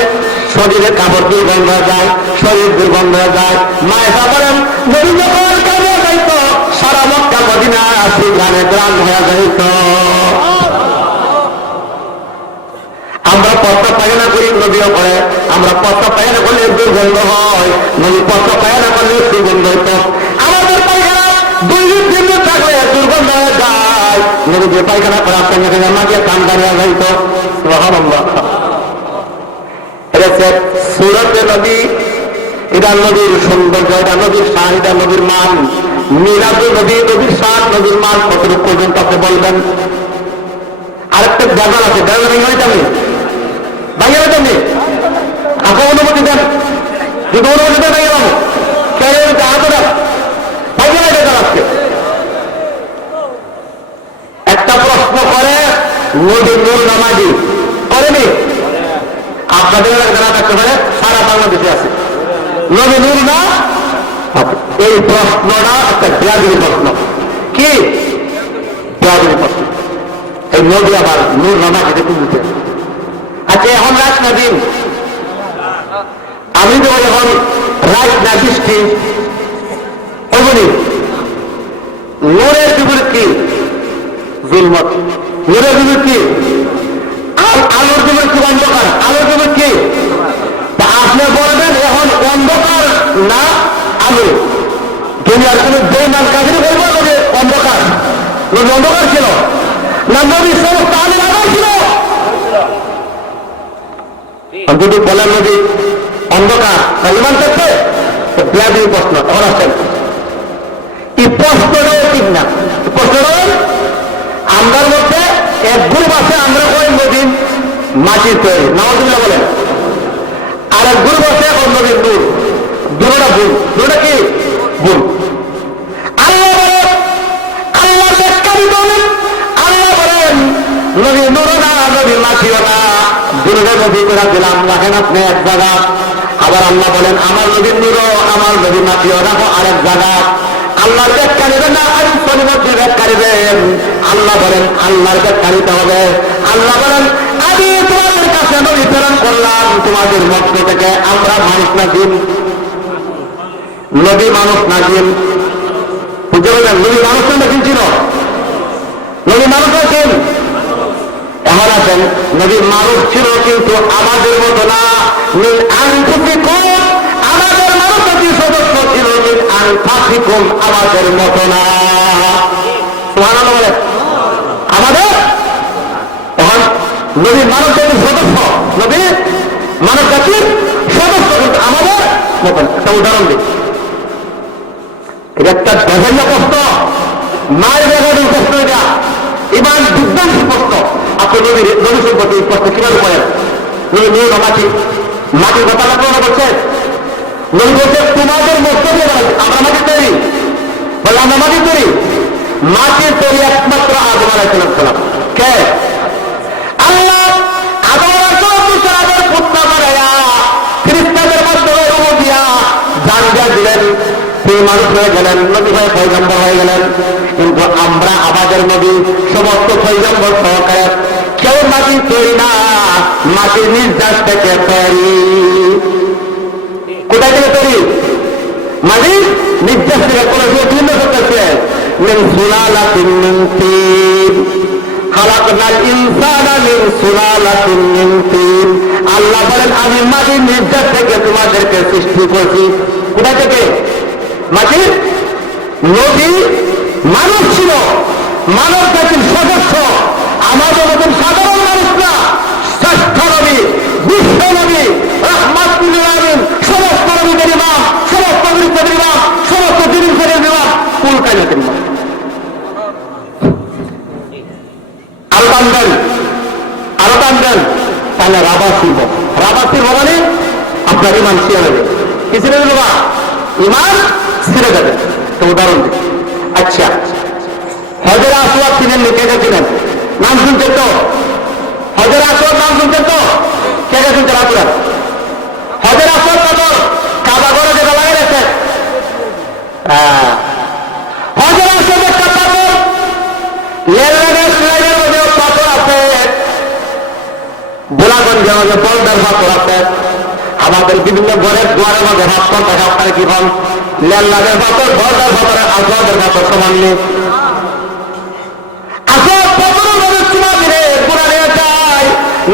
শরীরের কাপড় দুর্গন্ধ হয়ে যায়, শরীর দুর্গন্ধ হয়ে যায়। মায়ের বলেন, নবী যখন গামে যাইত, সারা মক্কা মদিনা সেই গানে গ্রাম হয়ে যাইত। আমরা পত্র পায়না করি, নবীও করে। আমরা পত্র পায়না করলে দুর্গন্ধ হয়, নবী পত্র পায়না করলে সুগন্ধ হইত। আমাদের পায়খানা 2 দিন 3 দিন থাকলে দুর্গন্ধ হয়ে যায়, নবী যে পায়খানা করার সঙ্গে সঙ্গে মাটিয়ে কান দাঁড়িয়ে যাইত। সুবহানাল্লাহ। এটা হচ্ছে সূরতে নবী। এটা নবীর সৌন্দর্য, এটা নবীর শান, এটা নবীর মান। মিলাদুল নবী, নবীর শান, নবীর মান কতটুকু পর্যন্ত আপনি বলবেন? আরেকটা ব্যাপার আছে, ব্যাপার ভেঙে যাবে, ভেঙে যাবে। আপনি অনুমতি দেন, যদি অনুমতি দেন ভেঙে যাবো। কে আগে দেন, ভেঙে যাবে আজকে। নবী নূর নামাজি করেনি? আপনাদের যারা থাকতে পারে সারা বাংলাদেশে আছে। নবী নূর না? এই প্রশ্নটা একটা ব্যাধি প্রশ্ন। কি ব্যাধি প্রশ্ন? এই নবী আবার নূর নামাজিতে তুলতে। আচ্ছা এখন রাত না দিন? আমি তো এখন রাত না বৃষ্টি ওগুলি নূরের বিপরীত কি? জুলমত। নূরের বিপরীত কি? আলোর বিপরীত কি? অন্ধকার। আলোর বিপরীত কি? তা আপনি বলবেন এখন অন্ধকার না আলো? দুনিয়ার কোন বেঈমান কাফির বলবো নবী অন্ধকার? নবী অন্ধকার ছিল না? নবী সমস্ত আলোর আলো ছিল। যদি বলেন নবী অন্ধকার তাহলে ইমান থাকবে? ব্যাধি প্রশ্ন। তখন আসছেন এই প্রশ্নটাও ঠিক না। প্রশ্নটা আমরার মধ্যে এক গ্রুপ আছে, আমরা ওই নদীর মাটির তৈরি নামাজুল্লাহ বলেন, আর এক গ্রুপ আছে ওই নদীর নূর। দুটা ভুল। দুটা কি ভুল? আল্লাহ বলেন, আল্লাহ ব্যাখ্যানি বলেন, আল্লাহ বলেন নদী নূর না, নদী মাটিও না, দুটা নদী করে দিলাম, রাখেন আপনি এক জায়গা। আবার আল্লাহ বলেন আমার নদীর নূরও আমার নদী মাটিও রাখো আরেক জায়গা। আল্লাহর ব্যাখ্যা নেবেন না আর পরিবর্তন ব্যাখ্যা নেবেন? আল্লাহ বলেন আল্লাহর ব্যাখ্যা নিতে হবে। আল্লাহ বলেন আমি তোমাদের কাছে নবী প্রেরণ করলাম তোমাদের মধ্য থেকে। আমরা মানুষ না জিন? নবী মানুষ না জিন? বুঝতে পারলেন? নবী মানুষ না জিন ছিল? নবী মানুষ না জিন? এখন আছেন নবী মানুষ ছিল কিন্তু আমাদের মতো না। মিন আনফুসিকুম, আমাদের মানুষ সদস্য ছিল। মিন আনফুসিকুম, আমাদের মতো না। সুবহানাল্লাহ বলেন। আমাদের এখন নবী মানব জাতির সদস্য, নবী মানব জাতির সদস্য কিন্তু আমাদের মতো না। একটা উদাহরণ দিই, এটা একটা বেজান্য প্রশ্ন, মায়ের বেজানোর প্রশ্ন। এটা ইমান বিধ্বংসী প্রশ্ন। আপনি নবী সম্পর্কে এই প্রশ্ন কিভাবে করেন? নবী নূর মাটি, মাটির কথা আপনারা বলছেন। নবী বলছে তোমাদের মধ্য দিয়ে আমরা মাটি তৈরি। বলে আমরা মাটি তৈরি? মাটির তৈরি একমাত্র আদম আলাইহিস সালাম। কে? আল্লাহ আদম আলাইহিস সালামের পুত্র বানায়া খ্রিস্টানদের মাধ্যমে রূপ দিয়া জান দিলেন, তিনি মানুষ হয়ে গেলেন, নবী হয়ে পয়গম্বর হয়ে গেলেন। কিন্তু আমরা আমাদের নবী সমস্ত পয়গম্বর সহকারে কেউ মাটি তৈরি না, মাটির নির্যাস থেকে তৈরি। কোথায় থেকে তৈরি? মাটির নির্যাস থেকে। কোন ভিন্ন করতেছে মিন সুলালাতিন মিন তিন, খালাকনাল ইনসানা মিন সুলালাতিন মিন তিন। আল্লাহ বলেন আমি মাটির নির্যাস থেকে তোমাদেরকে সৃষ্টি করেছি। কোথা থেকে? মাটির। নবী মানুষ ছিল, মানব জাতির সদস্য, আমাদের মতন সাধারণ মানুষ না। শ্রেষ্ঠ নবী, বিশ্ব নবী, রাহমাতুল আলামিন, সমস্ত নবীদের ইমাম, সমস্ত নবীদের ইমাম, সমস্ত জিনিসের ইমাম, কুল কায়নাতের ইমাম। আরো টানবেন, আরো টানবেন, তাহলে রাবাসির হবে। রাবাসির মানে আপনার ইমান ছিঁড়ে যাবে। কি ছিঁড়ে যাবে? বা ইমান ছিঁড়ে যাবে। তো উদাহরণ দিই। আচ্ছা, হজরে আসওয়াদ চিনেন? কে কে চিনেন? নাম শুনছেন তো? হজরে আসওয়াদ নাম শুনছেন তো? কে কে শুনছেন? আপনার হজরে আসওয়াদ পাথর কাবা ঘরে যেটা লাগে গেছে। হজরে আসওয়াদ একটা পাথর, লেনদেনের স্লাইডের মধ্যে পাথর আছে, বোলাগঞ্জের মধ্যে বলদার পাথর আছে। আমাদের বিভিন্ন ঘরের দুয়ারের মধ্যে পাথর থাকে। আপনারা কি বল? লেনলাদের পাথর, বলদার পাথর, আসওয়াদের পাথর সমান নেই।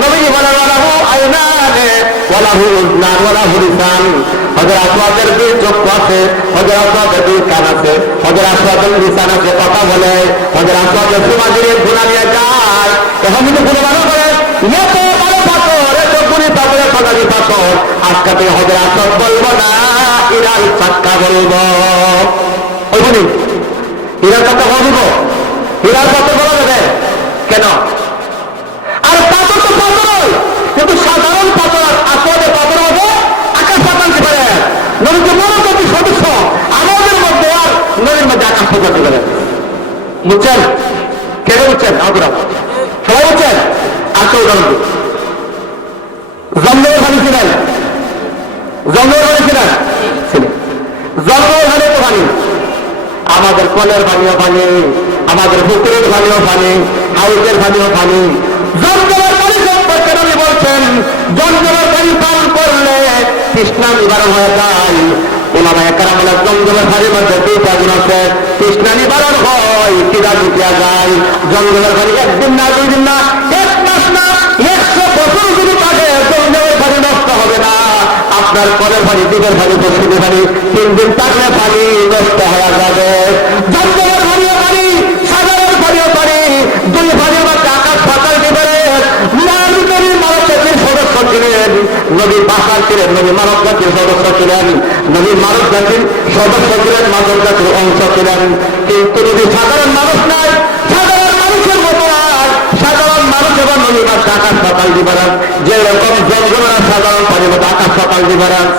নবীজি বলেন ওয়ালাহু আইনানে ওয়ালাহু উযনান ওয়ালাহু লিসান। হযরত আসওয়াদের দুই চক্ষু আছে, হযরত আসওয়াদের দুই কান আছে, হযরত আসওয়াদের লিসান আছে, কথা বলে। হযরত আসওয়াদের সমাজের গুনাহ নিয়ে যায়। এখন কিন্তু গুনাহ বানা করে এত বড় পাথর, এত গুণী পাথর, এত দামি পাথর, আজকে থেকে হযরত আসওয়াদ বলবো না, ইরাল চাক্কা বলবো। ওই গুণী ইরাল চাক্কা বলবো? ইরাল পাথর বলা যাবে কেন? আর পাথর তো পাথর, কিন্তু সাধারণ পাথর। আসলে পাথর হবে আকাশ পাতালতে পারে। নবীকে মনে করতে সদস্য আমাদের মধ্যে, আর নদীর মধ্যে আকাশ পাতালতে পারে। বুঝছেন? কেন বুঝছেন? আপনারা সবাই বুঝছেন? উদাহরণ দিই। জঙ্গলের পানি ছিলেন, জঙ্গলের পানি ছিলেন ছিলেন, জঙ্গলের পানি তো পানি, আমাদের কলের পানিও পানি, আমাদের পুকুরের পানিও পানি, হাউসের পানিও পানি। জঙ্গলের পানি সম্পর্কে নবী বলছেন, জঙ্গলের পানি পান করলে তৃষ্ণা নিবারণ হয়ে যায়। ওলামায়ে কেরাম বলেন জঙ্গলের পানির মধ্যে দুইটা গুণ আছে, তৃষ্ণা নিবারণ হয়, খিদা মিটিয়া যায়। জঙ্গলের পানি একদিন না, দুই দিন না, এক মাস না, 100 বছর যদি থাকে জঙ্গলের পানি নষ্ট হবে না। আপনার কলের পানি, দ্বীপের পানি, পশ্চিমের পানি 3 দিন থাকলে পানি নষ্ট হয়ে যাবে। জঙ্গলের পানিও পানি, সাগরের পানিও পানি, দুই পানির মধ্যে আকাশ পাতাল ডিফারেন্স। নবী মানব জাতির সদস্য ছিলেন, নবী বাসার ছিলেন, নবী মানব জাতির সদস্য ছিলেন, নবী মানব জাতির সদস্য ছিলেন, মানব জাতির অংশ ছিলেন। কিন্তু নবী সাধারণ মানুষ নাই, সাধারণ মানুষের মতো আর সাধারণ মানুষ এবং নবী মাত্র আকাশ পাতাল ডিফারেন্স। যেরকম জঙ্গলের সাধারণ পানির মধ্যে আকাশ পাতাল ডিফারেন্স।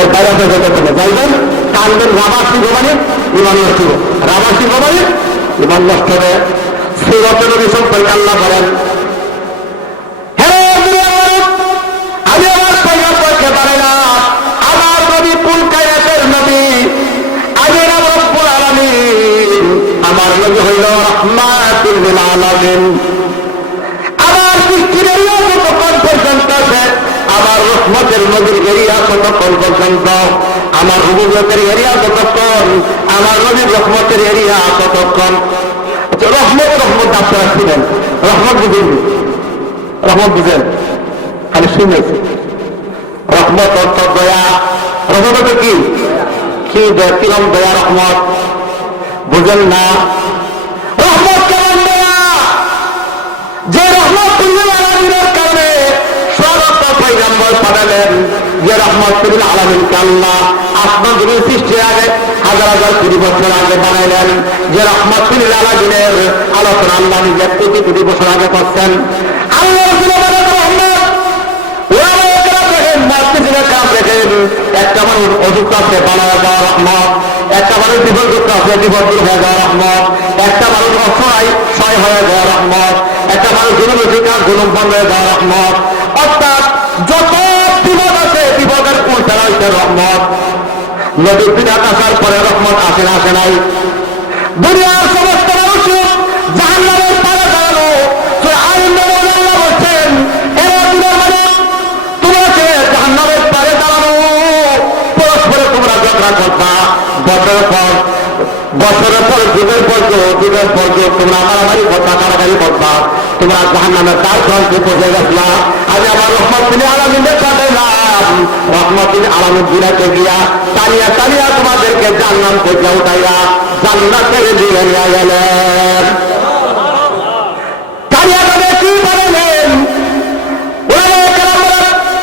এর বাইরে আপনি যেতে যাইবেন, টানবেন রাবাসী গোমানি, ইমান নষ্ট হবে, রাবাসী গোমানি ইমান নষ্ট হবে। সুরত নবী সম্পর্কে আল্লাহ বলেন, আমি আমার পয়গম্বরকে পারে না, আমার নবী কুল কায়নাতের নবী, আমি রব্বুল আলামিন, আমার নবী হইল রাহমাতুল লিল আলামিন। আমার সৃষ্টির এরিয়া যতক্ষণ পর্যন্ত আছে, আমার রহমতের নবীর এরিয়া ততক্ষণ পর্যন্ত, আমার রুবুবিয়তের এরিয়া ততক্ষণ, আমার নবীর রহমতের এরিয়া ততক্ষণ। রহমত রহমত আপনারা ছিলেন, রহমত বুঝেন, রহমত বুঝেন, খালি শুনেছি। রহমত অর্থ দয়া, রহমত অর্থ কি? কি দয়া, কিরম দয়া রহমত বুঝেন না? রহমত কেমন দয়া? যে রহমতুল্লিল আলামিনের কারণে সর্বত্র পয়গম্বর পাঠালেন, যে রহমতুল্লিল আলামিনকে আল্লাহ আসমান জমিন সৃষ্টির আগে 1000 কোটি বছর আগে বানাইলেন, যে রহমতুল্লিল আলামিনের আলোচনা আল্লাহ নিজে কোটি বছর আগে করছেন। আল্লাহ একটা মানুষ অসুস্থ আছে, ভালো হয়ে যাওয়া রহমত। একটা মানুষ বিপদগ্রস্ত আছে, বিপদ দূর হয়ে যাওয়া রহমত। একটা মানুষ অসহায়, সহায় হয়ে যাওয়া রহমত। একটা মানুষ জুলুমের শিকার, জুলুম বন্ধ হয়ে যাওয়া রহমত। অর্থাৎ যত বিপদ আছে, বিপদের উল্টা হয়েছে রহমত। নদীর বিধাত আসার পরে রহমত আসে না, আসে নাই? দুনিয়ার সমস্ত মানুষ জাহান্নামের পারে দাঁড়ানো, আইন বলছেন এরা দিনের মানে তোমাকে জাহান্নামের পারে দাঁড়ানো, পরস্পরে তোমরা ঝগড়া করবা, বছরের পর যুগের পর যুগ তোমরা মারামারি করবা, কারাগারি করবা, তোমরা জাহান্নামের তার প্রান্তে পৌঁছে গেছলা। আজ আমার রহমতুল্লিল আলামিনের পাঠাইলাম, রহমতুল্লিল আলামিন দিনাকে গিয়া টানিয়া টানিয়া তোমাদেরকে জান্নাত থেকে উঠাইয়া জান্নাতে দিয়ে নিয়ে গেলেন। টানিয়া টানিয়া কি বানাইলেন?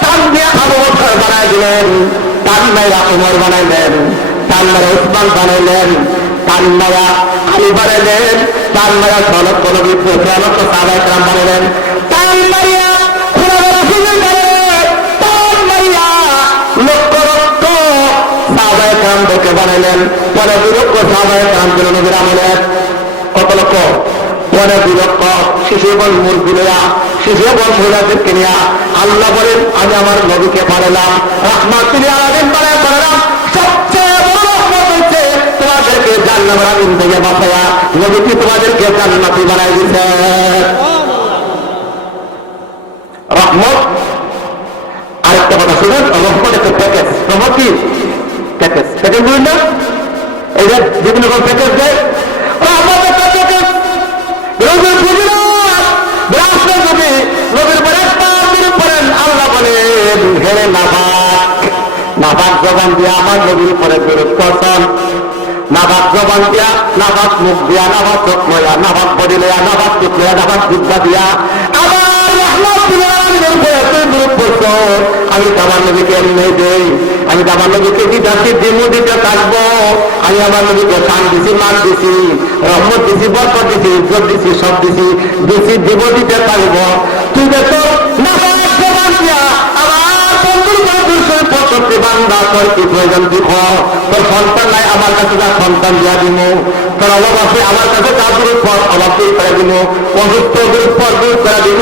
টান দিয়ে আবু বকর বানাই দিলেন, টান মেয়েরা উমর বানাইলেন, টান মেয়েরা উসমান বানাইলেন, টান মেয়েরা আলী বানাইলেন, টান মেয়েরা সনদ সাহাবায়ে কেরাম বানাইলেন, টান মেয়েরা খুলাফায়ে রাশিদিন বানাইলেন, টান মেয়েরা লক্ষ লক্ষ সাহাবায়ে কেরামকে বানাইলেন। পরে 2 লক্ষ সাহাবায়ে কেরাম ছিল নবীর আমলে। কত লক্ষ? পরে 2 লক্ষ শিশু এবং মুরগিরা, শিশু এবং মহিলাদেরকে নিয়ে আল্লাহ বলেন আমি আমার নবীকে পাঠালাম, রাহমাতুল লিল আলামিন পাঠালাম। সবচেয়ে বড় রহমত হচ্ছে তোমাদেরকে জান্নাতের আগুন থেকে বাঁচায়া নবীকে তোমাদেরকে জান্নাতি বানাই দিয়েছে। রহমত আরেকটা কথা শুনেন, রহমত একটা প্যাকেজ। রহমত কি প্যাকেজ? প্যাকেজ বুঝলেন না? এই যে বিভিন্ন রকম প্যাকেজ দেয়, রহমত একটা প্যাকেজ। নবীর পরে পড়েন, আল্লাহ বলেন হেরে নাপাক জবান দিয়া আমার নবীর উপরে বিরোধ করছেন, নাপাক জবান দিয়া, নাপাক মুখ দিয়া, নাপাক চোখ লয়া, নাপাক বডি লয়া, নাপাক চোখ লয়া, নাপাক জিহ্বা দিয়া আবার আমি আমার নবীকে এমনি দেই, আমি আমার নবীকে দিতে দিমু দিতে থাকবো। আমি আমার নবীকে শান দিছি, মান দিছি, রহমত দিছি, বরকত দিছি, ইজ্জত দিছি, সব দিছি, দিব দিতে থাকবো। তুই দেখো নাপাক জবান দিয়া আমার বন্ধুর পঁয়ষট্টি বান্দা তোর কি প্রয়োজন দিব? তোর সন্তান নাই, আমার কাছে যা সন্তান দিয়া দিব। তোর অভাব আছে, আমার কাছে তা দূর পর অভাব দূর করে দিব, অসুস্থ দূর পর দূর করে দিব।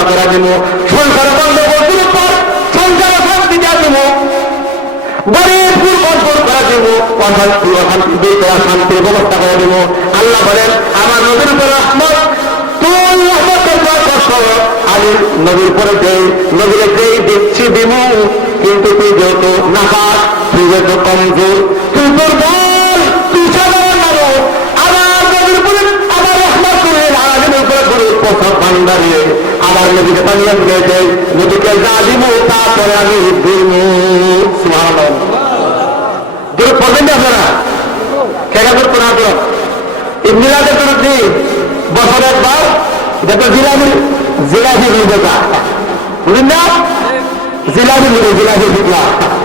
ব্যবস্থা করে দিব, সংসারে গন্ডগোল পর সংসারে শান্তি দিয়ে দিব, গরিব দুর্বল দূর করে দিব, অশান্তি দূর করে শান্তির ব্যবস্থা করে দিব। আল্লাহ বলেন আমার নবীর উপর রহমত, তুই রহমতের দোয়া করছো, আমি নবীর পরে দেই, নবীরে দেই দিচ্ছি দিব, কিন্তু তুই যেহেতু নাফাক, তুই যেহেতু কমজোর, তুই দুর্বল, তুই সাধারণ মানুষ, আমার নবীর উপরে আমার রহমত করে আলিমের উপরে করে প্রসব ভান্ডারে আমার নবীকে পাল্লাম দিয়ে দেয়, নবীকে যা দিব তারপরে আমি দিব। সুবহানাল্লাহ। দূর পড়বেন না আপনারা, খেলা করতো না দূর ইন্দিরাদের বিরুদ্ধে বছর একবার দেখো জিলাপি জিলাপি দেখা বুঝলেন না, জিলাপি জিলাপি ফিটলা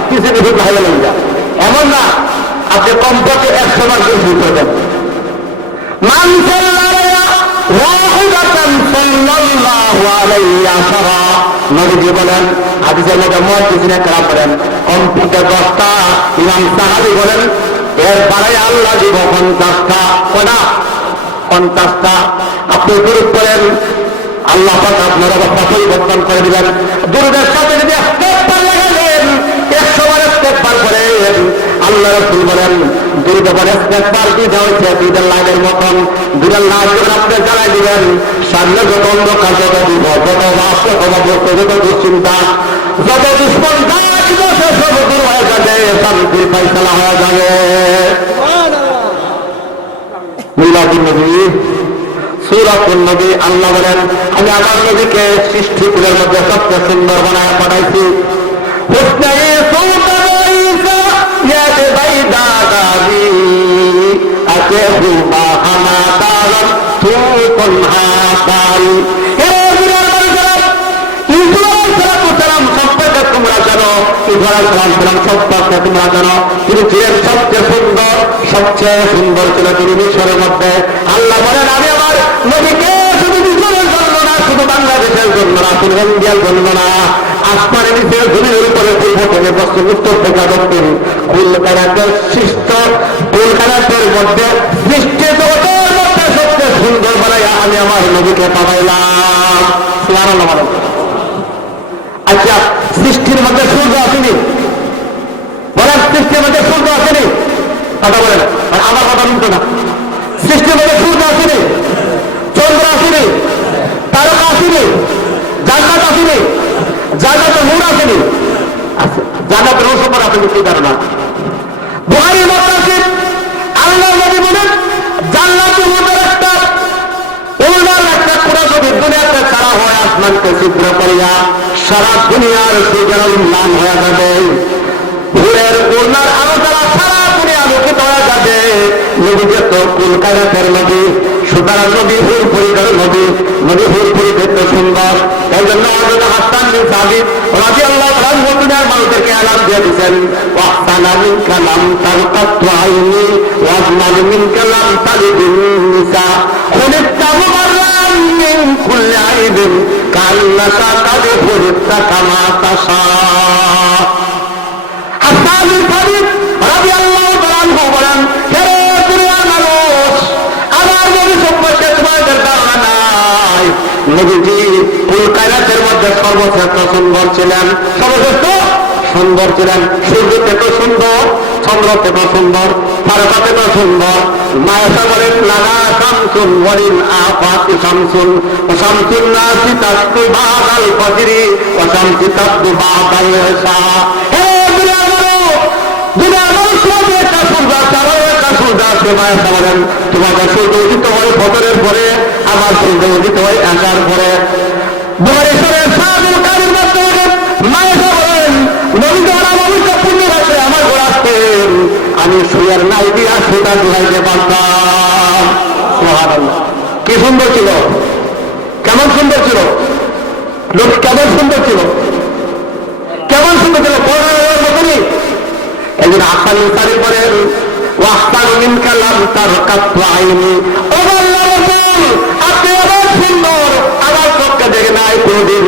কিছু কিছু ভালো লাগে না, এমন না আপনি কমপক্ষে 100 বার করে দিতে দেন। নবীজি বলেন হাদিসের মধ্যে মুহাদ্দিসিনে কেরাম বলেন কমপক্ষে 10টা, ইমাম সাহাবী বলেন এর বাড়াই আল্লাহ দিব 50টা। কোনা 50টা আপনি দূর করেন, আল্লাহ পাক আপনার অবস্থা পরিবর্তন করে দিবেন। দুরুদের সাথে যদি ইস্তেগফার লাগালেন, 100 বার ইস্তেগফার করেন, আল্লাহ রাসূল বলেন দুরুদ পরে ইস্তেগফার দিতে হচ্ছে দুইটার লাইনের মতন, দুইটার লাইন যখন আপনি জ্বালাই দিবেন, সামনে যত অন্ধকার, যত বিপদ, যত বাস্ত, যত দুশ্চিন্তা, যত দুশ্মন সব দূর হয়ে যাবে, শান্তির ফয়সালা হয়ে যাবে। মিলাদুন নবী সূরাতুন নবী, আল্লাহ বলেন আমি আমার নবীকে সৃষ্টি কুলের মধ্যে সবচেয়ে সুন্দর বানায় পাঠাইছি। হুসনে সুলতান ঈসা ইয়াতে বাইদা দাবি আতে হুবা হামাদার তুকুন হাতাল। হে বিরাট ইসলাম সম্পর্কে তোমরা জানো, ইসলাম সম্পর্কে তোমরা জানো তিনি ছিলেন সবচেয়ে সুন্দর, সবচেয়ে সুন্দর ছিল তিনি মিশরের মধ্যে। আল্লাহ বলেন আমি আমার নবীকে শুধু মিশরের জন্য না, শুধু বাংলাদেশের জন্য না, শুধু ইন্ডিয়ার জন্য না, আসমানের নিচে জমির উপরে পূর্ব থেকে পশ্চিম উত্তর থেকে দক্ষিণ কুলকানাতের সৃষ্ট, কুলকানাতের মধ্যে সৃষ্টি জগতের মধ্যে সবচেয়ে সুন্দর বানাইয়া আমি আমার নবীকে পাঠাইলাম। সুবহানাল্লাহ। আচ্ছা সৃষ্টির মধ্যে সূর্য আসেনি? বলেন সৃষ্টির মধ্যে সূর্য আসেনি? কথা বলেন, আমার কথা শুনতো না। সৃষ্টির মধ্যে সূর্য আসেনি, চন্দ্র আসেনি, তারকা আসেনি, জান্নাত আসেনি, জান্নাতের নূর আসেনি, জান্নাতের রসুল আসেনি, কি ধারণা? বুখারী মুসলিম আল্লাহ নবী বলেন জান্নাতের মধ্যে একটা ওনার একটা কোরআন যদি দুনিয়াতে ছাড়া হয়, আসমানকে ছিদ্র করিয়া সারা দুনিয়ার সূর্যের উন্নয়ন হয়ে যাবে, ভোরের ওনার আলো দ্বারা সারা দুনিয়া আলোকিত হয়ে যাবে। নবীকে তো কুলকানাতের নবী, সুতরাং নবী হুরপুরিদের নবী, নবী হুরপুরি দেখতে সুন্দর। এই জন্য হাসান বিন সাবিত রাদিয়াল্লাহু আনহু দুনিয়ার মানুষদেরকে এলান দিয়ে দিয়েছেন ওয়াহসানা মিনকা লাম তালকাতু আইনি ওয়াজমাল মিনকা লাম তালিদিন নিসা খুলিকতা মুবাররান মিন কুল্লি আইবিন কান্নাকা কাদ খুলিকতা কামা তাশা। হাসান বিন সাবিত রাদিয়াল্লাহু আনহু বলেন হে দুনিয়ার মানুষ, আমার নবী সম্পর্কে তোমাদের ধারণা নাই। নবীজি কুলকানাতের মধ্যে সর্বশ্রেষ্ঠ সুন্দর ছিলেন, সর্বশ্রেষ্ঠ সুন্দর ছিলেন। সূর্য থেকে সুন্দর, চন্দ্র থেকে সুন্দর, তারকা থেকে সুন্দর। মায়েশা বলেন লাগা শামসুন ওয়ালিল আফাকি শামসুন ওয়া শামসুন নাসি তাসতু বাদাল ফজরি ওয়া শামসি তাসতু বাদাল ইশা। হে দুনিয়ার মানুষ, দুনিয়ার মানুষ সবে একটা সূর্য আছে, আরো একটা সূর্য আছে। মায়েশা বলেন তোমাদের সূর্য উদিত হয় ফজরের পরে, আমার সূর্য উদিত হয় এশার পরে। বুখারী শরীফের সাহাবীর কারীর মধ্যে মায়েশা বলেন নবী দ্বারা পবিত্র পুণ্য রাখে আমার গোড়াতেন, আমি শুয়ার নাই দিয়া সুতা ধুলাইতে পারতাম। সুবহানাল্লাহ। কি সুন্দর ছিল, কেমন সুন্দর ছিল, লোক কেমন সুন্দর ছিল, কেমন সুন্দর ছিল, বলি একদিন আসান তারি করেন ওয়াহসান মিনকা লাম তারকাতু আইনি। ও আল্লাহর রাসূল আপনি এত সুন্দর, আমার চোখকে দেখে নাই কোনদিন,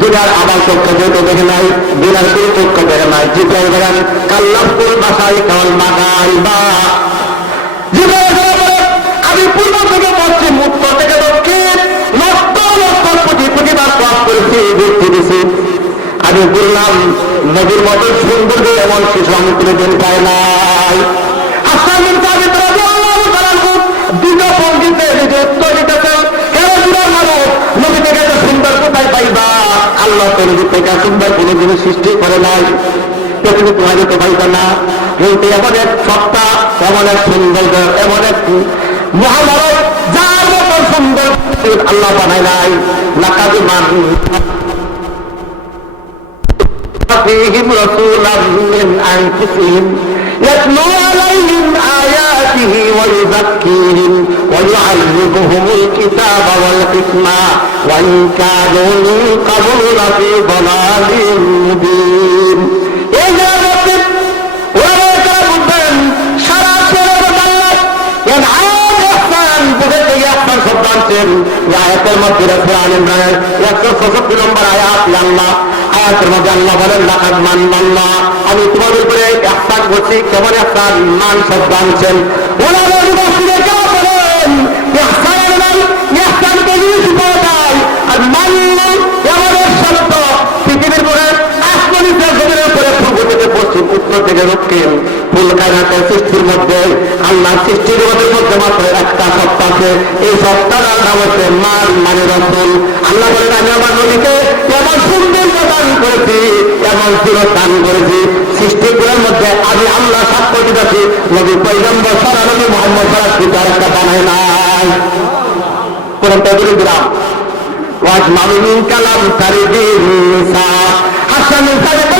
দুনিয়ার আমার চোখকে যেহেতু দেখে নাই, দুনিয়ার কোনো চোখকে দেখে নাই। জিব্রাইল বলেন কাল্লাফতুল বাসারি কাল মাগাইবা। জিব্রাইল বলেন আমি পূর্ব থেকে পশ্চিম, উত্তর থেকে দক্ষিণ লক্ষ লক্ষ কোটি কোটি বার ক্রস করে আমি বললাম নবীর মতো সৌন্দর্য এমন শিশু আমি কোনোদিন পাই নাই। হাসান বিন সাবিত রাদিয়াল্লাহু তাআলা দ্বিতীয় পঙ্ক্তিতে যে উত্তর দিতেছেন, কেন দুরার মানুষ নবী থেকে এত সুন্দর কোথায় পাইবা? আল্লাহ তো নবী থেকে সুন্দর কোনো জিনিস সৃষ্টি করে নাই, পৃথিবী তোমাকে তো পাইবে না। কিন্তু এমন এক সত্তা, এমন এক সৌন্দর্য, এমন এক মহাভারত যার মতো সুন্দর আল্লাহ বানায় নাই। লাকাদ মান فيهم رسولا من أنفسهم يتلو عليهم آياته ويزكيهم ويعلمهم الكتاب والحكمة وإن كانوا من قبل لفي ضلال مبين. আয়াতের মধ্যে আয়াতের মধ্যে আল্লাহ বলেন লাকাদ মান্নাল্লাহ, আমি তোমাদের উপরে ইহসান করছি। কেমন ইহসান? মান শব্দ আনছেন। ওলামা মুফাসসিরিন কেন বলেন ইহসান নাই, ইহসান কে জিনিস পাওয়া যায়, আর মান্না এমন শব্দ পৃথিবীর উপরে আসমানিতে জমিনের উপরে পূর্ব থেকে পশ্চিম, উত্তর থেকে দক্ষিণ, ফুল কায়নাতের সৃষ্টির মধ্যে আল্লাহর সৃষ্টির মধ্যে মাত্র একটা সত্তা আছে। এই সত্তার নাম হচ্ছে মান, মানে রাসূল। আল্লাহ বলেন আমি আমার নবীকে এমন সুন্দর দান করেছি, এমন সুরত দান করেছি, সৃষ্টিগুলোর মধ্যে আমি আল্লাহ সাক্ষ্য দিতেছি নবী পয়গম্বর সারা নবী মুহাম্মদ সারা আর একটা বানায় নাই। কোরআনটা বলে দিলাম ওয়াজ মামিন কালাম তারিদিন নিসা। হাসান সাহেব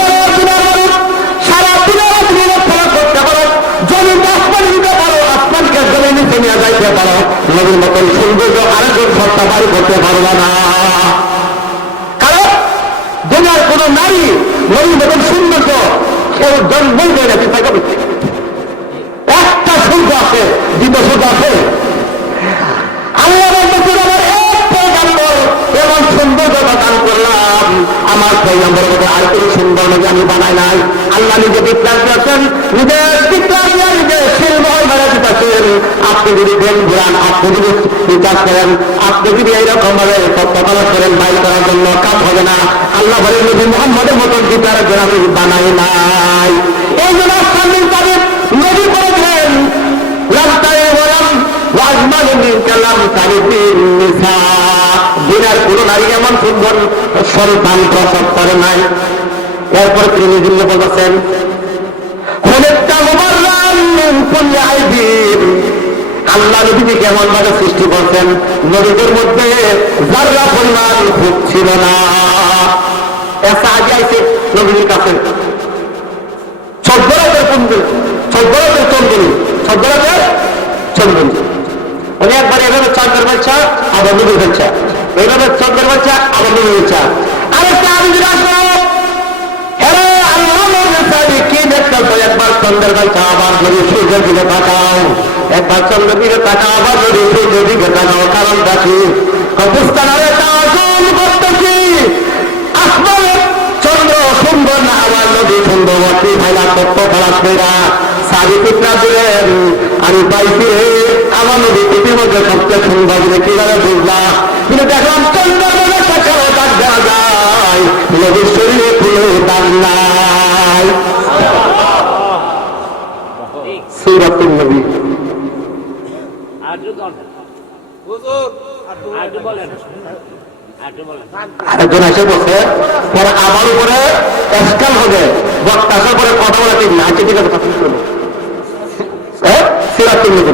সারা দুনিয়া তুমি রক্ষা করতে পারো, জমিন আসমান নিতে পারো, আসমানকে জমিন নিচে নিয়ে যাইতে পারো, নবীর মতন সৌন্দর্য আরেকজন সত্তা বাড়ি করতে পারবে না। কারণ দুনিয়ার কোন নারী নবীর মতন সৌন্দর্য কেউ জন্মই দেয় না। চিন্তা করবে একটা সূর্য আছে, দ্বিতীয় সূর্য আছে। আল্লাহ বলতেছেন আমার এক পয়গম্বর এমন সৌন্দর্যতা দান করলাম, আমার পয়গম্বর মধ্যে আর কোনো সুন্দর নবী আমি বানাই নাই। আল্লাহ নিজে বিপ্লব করেছেন, নিজের বিপ্লব নিজে শিলমহল বেড়া দিতেছেন। আপনি যদি দেন ঘুরান, আপনি যদি বিচার করেন, আপনি যদি এইরকম ভাবে তত্ত্বাবধান করেন, বাইর করার জন্য কাজ হবে না। আল্লাহ বলেন নবী মুহাম্মদের মতন বিচারের জন্য আমি বানাই নাই। এই জন্য সামনে তাদের নবী করেছেন দিনের কোন নারী এমন সুন্দর সন্তান প্রসব করে নাই। এরপর তিনি জিল্লে বলেছেন আল্লাহ নবীকে কেমন ভাবে সৃষ্টি করছেন, নবীদের মধ্যে যারা পরিমাণ ভূত ছিল না। এসা আগে আইছে নবীর কাছে ছদ্মরাতের কুন্দুল, ছদ্মরাতের চন্দনী, ছদ্মরাতের চন্দনী। উনি একবার এভাবে চন্দ্রের বাচ্চা আবার নবীর বাচ্চা, এইভাবে চন্দ্রের বাচ্চা আবার নবীর বাচ্চা। আরেকটা আমি যদি আসবো কি দেখতেছ, একবার চন্দ্রের বাচ্চা আবার যদি সূর্যের দিকে তাকাও, একবার চন্দ্রের দিকে তাকাও, আবার যদি সূর্যের দিকে তাকাও। কারণ দেখি বুঝতাম করতেছি আসমানে চন্দ্র সুন্দর না আমার নদী সুন্দর, ভাইলা তত্ত্ব খারাপ কইরা সারি পিঠা দিলেন। আমি পাইছি আমার নদী পৃথিবীর মধ্যে সবচেয়ে সুন্দর বলে কিভাবে বুঝলাম, কিন্তু দেখলাম চন্দ্রের মধ্যে তাকাও দাগ দেওয়া যায়, নদীর শরীরে কোনো দাগ নাই। সূরাতুন নবী আরেকজন এসে বসে পরে আমার উপরে এসকাল হবে, বক্তাসের পরে কথা বলা ঠিক না। আজকে ঠিক আছে, কথা শুনবো। সিরাতুল নবী,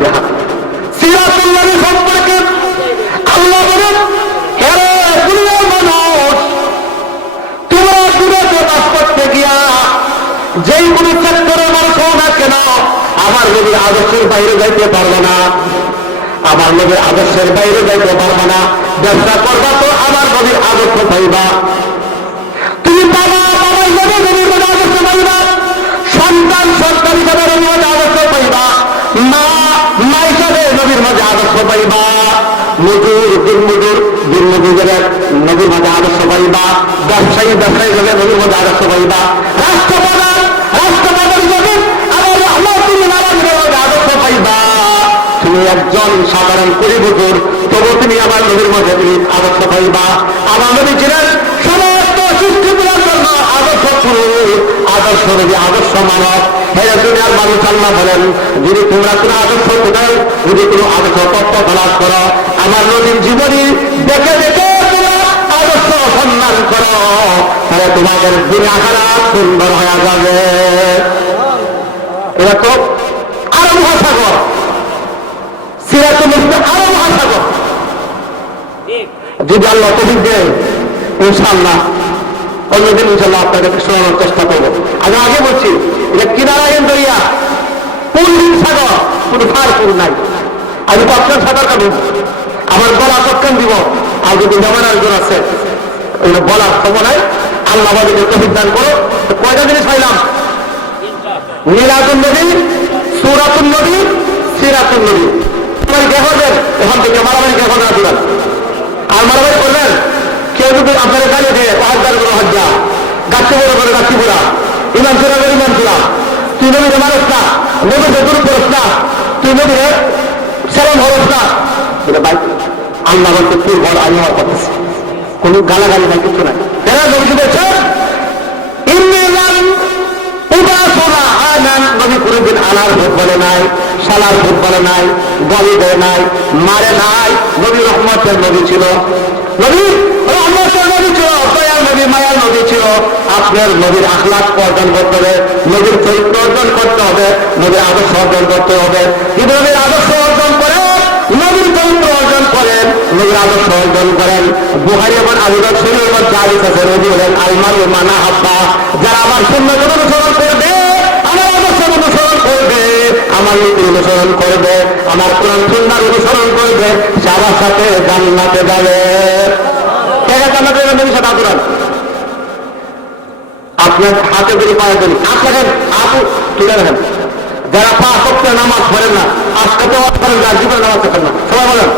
সিরাতুল নবী সম্পর্কে আল্লাহ বলেন হে দুনিয়ার মানুষ, তোমরা দুনিয়াতে বাস করতে গিয়া যেই কোন সেক্টরে মানুষ হও না কেন আমার নবীর আদর্শের বাইরে যাইতে পারবে না, আমার নবীর আদর্শের বাইরে যাইতে পারবে না। ব্যবসা করবা তো আমার নবীর আদর্শ পাইবা, তুমি বাবা বাবার যাবে নবীর মধ্যে আদর্শ পাইবা, সন্তান সন্তান হিসাবে নবীর মধ্যে আদর্শ পাইবা, মা মা হিসাবে নবীর মধ্যে আদর্শ পাইবা, মজুর দিনমজুর দিনমজুরের নবীর মধ্যে আদর্শ পাইবা, ব্যবসায়ী ব্যবসায়ী হিসাবে নবীর মধ্যে আদর্শ পাইবা, রাষ্ট্রপ্রধান রাষ্ট্রপ্রধান হিসাবে আবার রহমতুল্লাহ আলাইহির মধ্যে আদর্শ পাইবা। তুমি একজন সাধারণ পরিবুজুর, তবু তুমি আমার নবীর মধ্যে তুমি আদর্শ পাইবা। আমার নবী ছিলেন সমস্ত সৃষ্টিগুলোর জন্য আদর্শ নবী আদর্শ মানব। হেরে দুনিয়ার মানুষ আল্লাহ বলেন, যদি তোমরা কোনো আদর্শ কোথায় যদি কোনো আদর্শ তত্ত্ব তলাশ করো, আমার নবীর জীবনী দেখে দেখে তোমরা আদর্শ সম্মান করো, তাহলে তোমাদের দুনিয়া হারাত সুন্দর হয়ে যাবে। এরা তো আরো মহাসাগর, সিরাতুল মুস্তাকিম আরো মহাসাগর। যদি আল্লাহ তৌফিক দেয় ইনশাআল্লাহ অন্যদিন ইনশাআল্লাহ আপনাদেরকে শোনানোর চেষ্টা করবো। আমি আগে বলছি এটা কিনারায়ণ দরিয়া, পূর্ণিম সাগর, কোনো ফারপুর নাই। আমি তো আপনার সাঁতার কাটব, আমার গলা চটকান দিব। আর যদি যেমন একজন আছে ওইটা বলার খবর নাই, আল্লাহ আমাদেরকে তৌফিক দান করো। তো কয়টা জিনিস পাইলাম? মিলাদুন নবী, সূরাতুন নবী, সিরাতুন নবী। মারামারি কে করবেন? এখান থেকে মারামারি কে করবেন? দিবেন আর মারামারি করবেন। কেউ যদি আপনার গাড়ি দিয়ে পাহাড় করে হজ্জা গাছি বড় করে গাছি পোড়া, ইমান চূড়া করে ইমান চূড়া, তুই নবীরে মানুষ না, নবীরে দূর করস না, তুই নবীরে সেলন হরস না, এটা ভাই আল্লাহ বলতে তুই বড় আমি আমার করতেছি, কোন গালাগালি নাই, কিছু নাই। এরা নবী বলছেন নবী কোনদিন আনার ভোট বলে নাই, সালার ভোট বলে নাই, গালি দেয় নাই, মারে নাই। নবী রহমতের নবী ছিল, নবী রহমতের নবী ছিল, দয়ার নবী, মায়ার নবী ছিল। আপনার নবীর আখলাক অর্জন করতে হবে, নবীর চরিত্র অর্জন করতে হবে, নবীর আদর্শ অর্জন করতে হবে। যদি নবীর আদর্শ অর্জন করেন, নবীর চরিত্র অর্জন করেন, নবীর আদর্শ অর্জন করেন। বুখারী এবং আবু দাউদ শরীফের মধ্যে হাদিস আছে, নবী বলেন আলমারু মানা হাব্বা, যারা আমার সুন্নাত অনুসরণ করবে, আমার আদর্শ অনুসরণ করবে, আমার নীতি অনুসরণ করবে, আমার কোরআন সুন্নাহর অনুসরণ করবে, সে আমার সাথে জান্নাতে যাবে। জান্নাতে যাবে নবীর সাথে আদরান। আপনার হাতে ধরে পায়ে ধরি আপনাকে আপু তুলে রাখেন। যারা 5 ওয়াক্ত নামাজ পড়েন না, আজকে তো জীবনে নামাজ পড়েন না, সবাই বলেন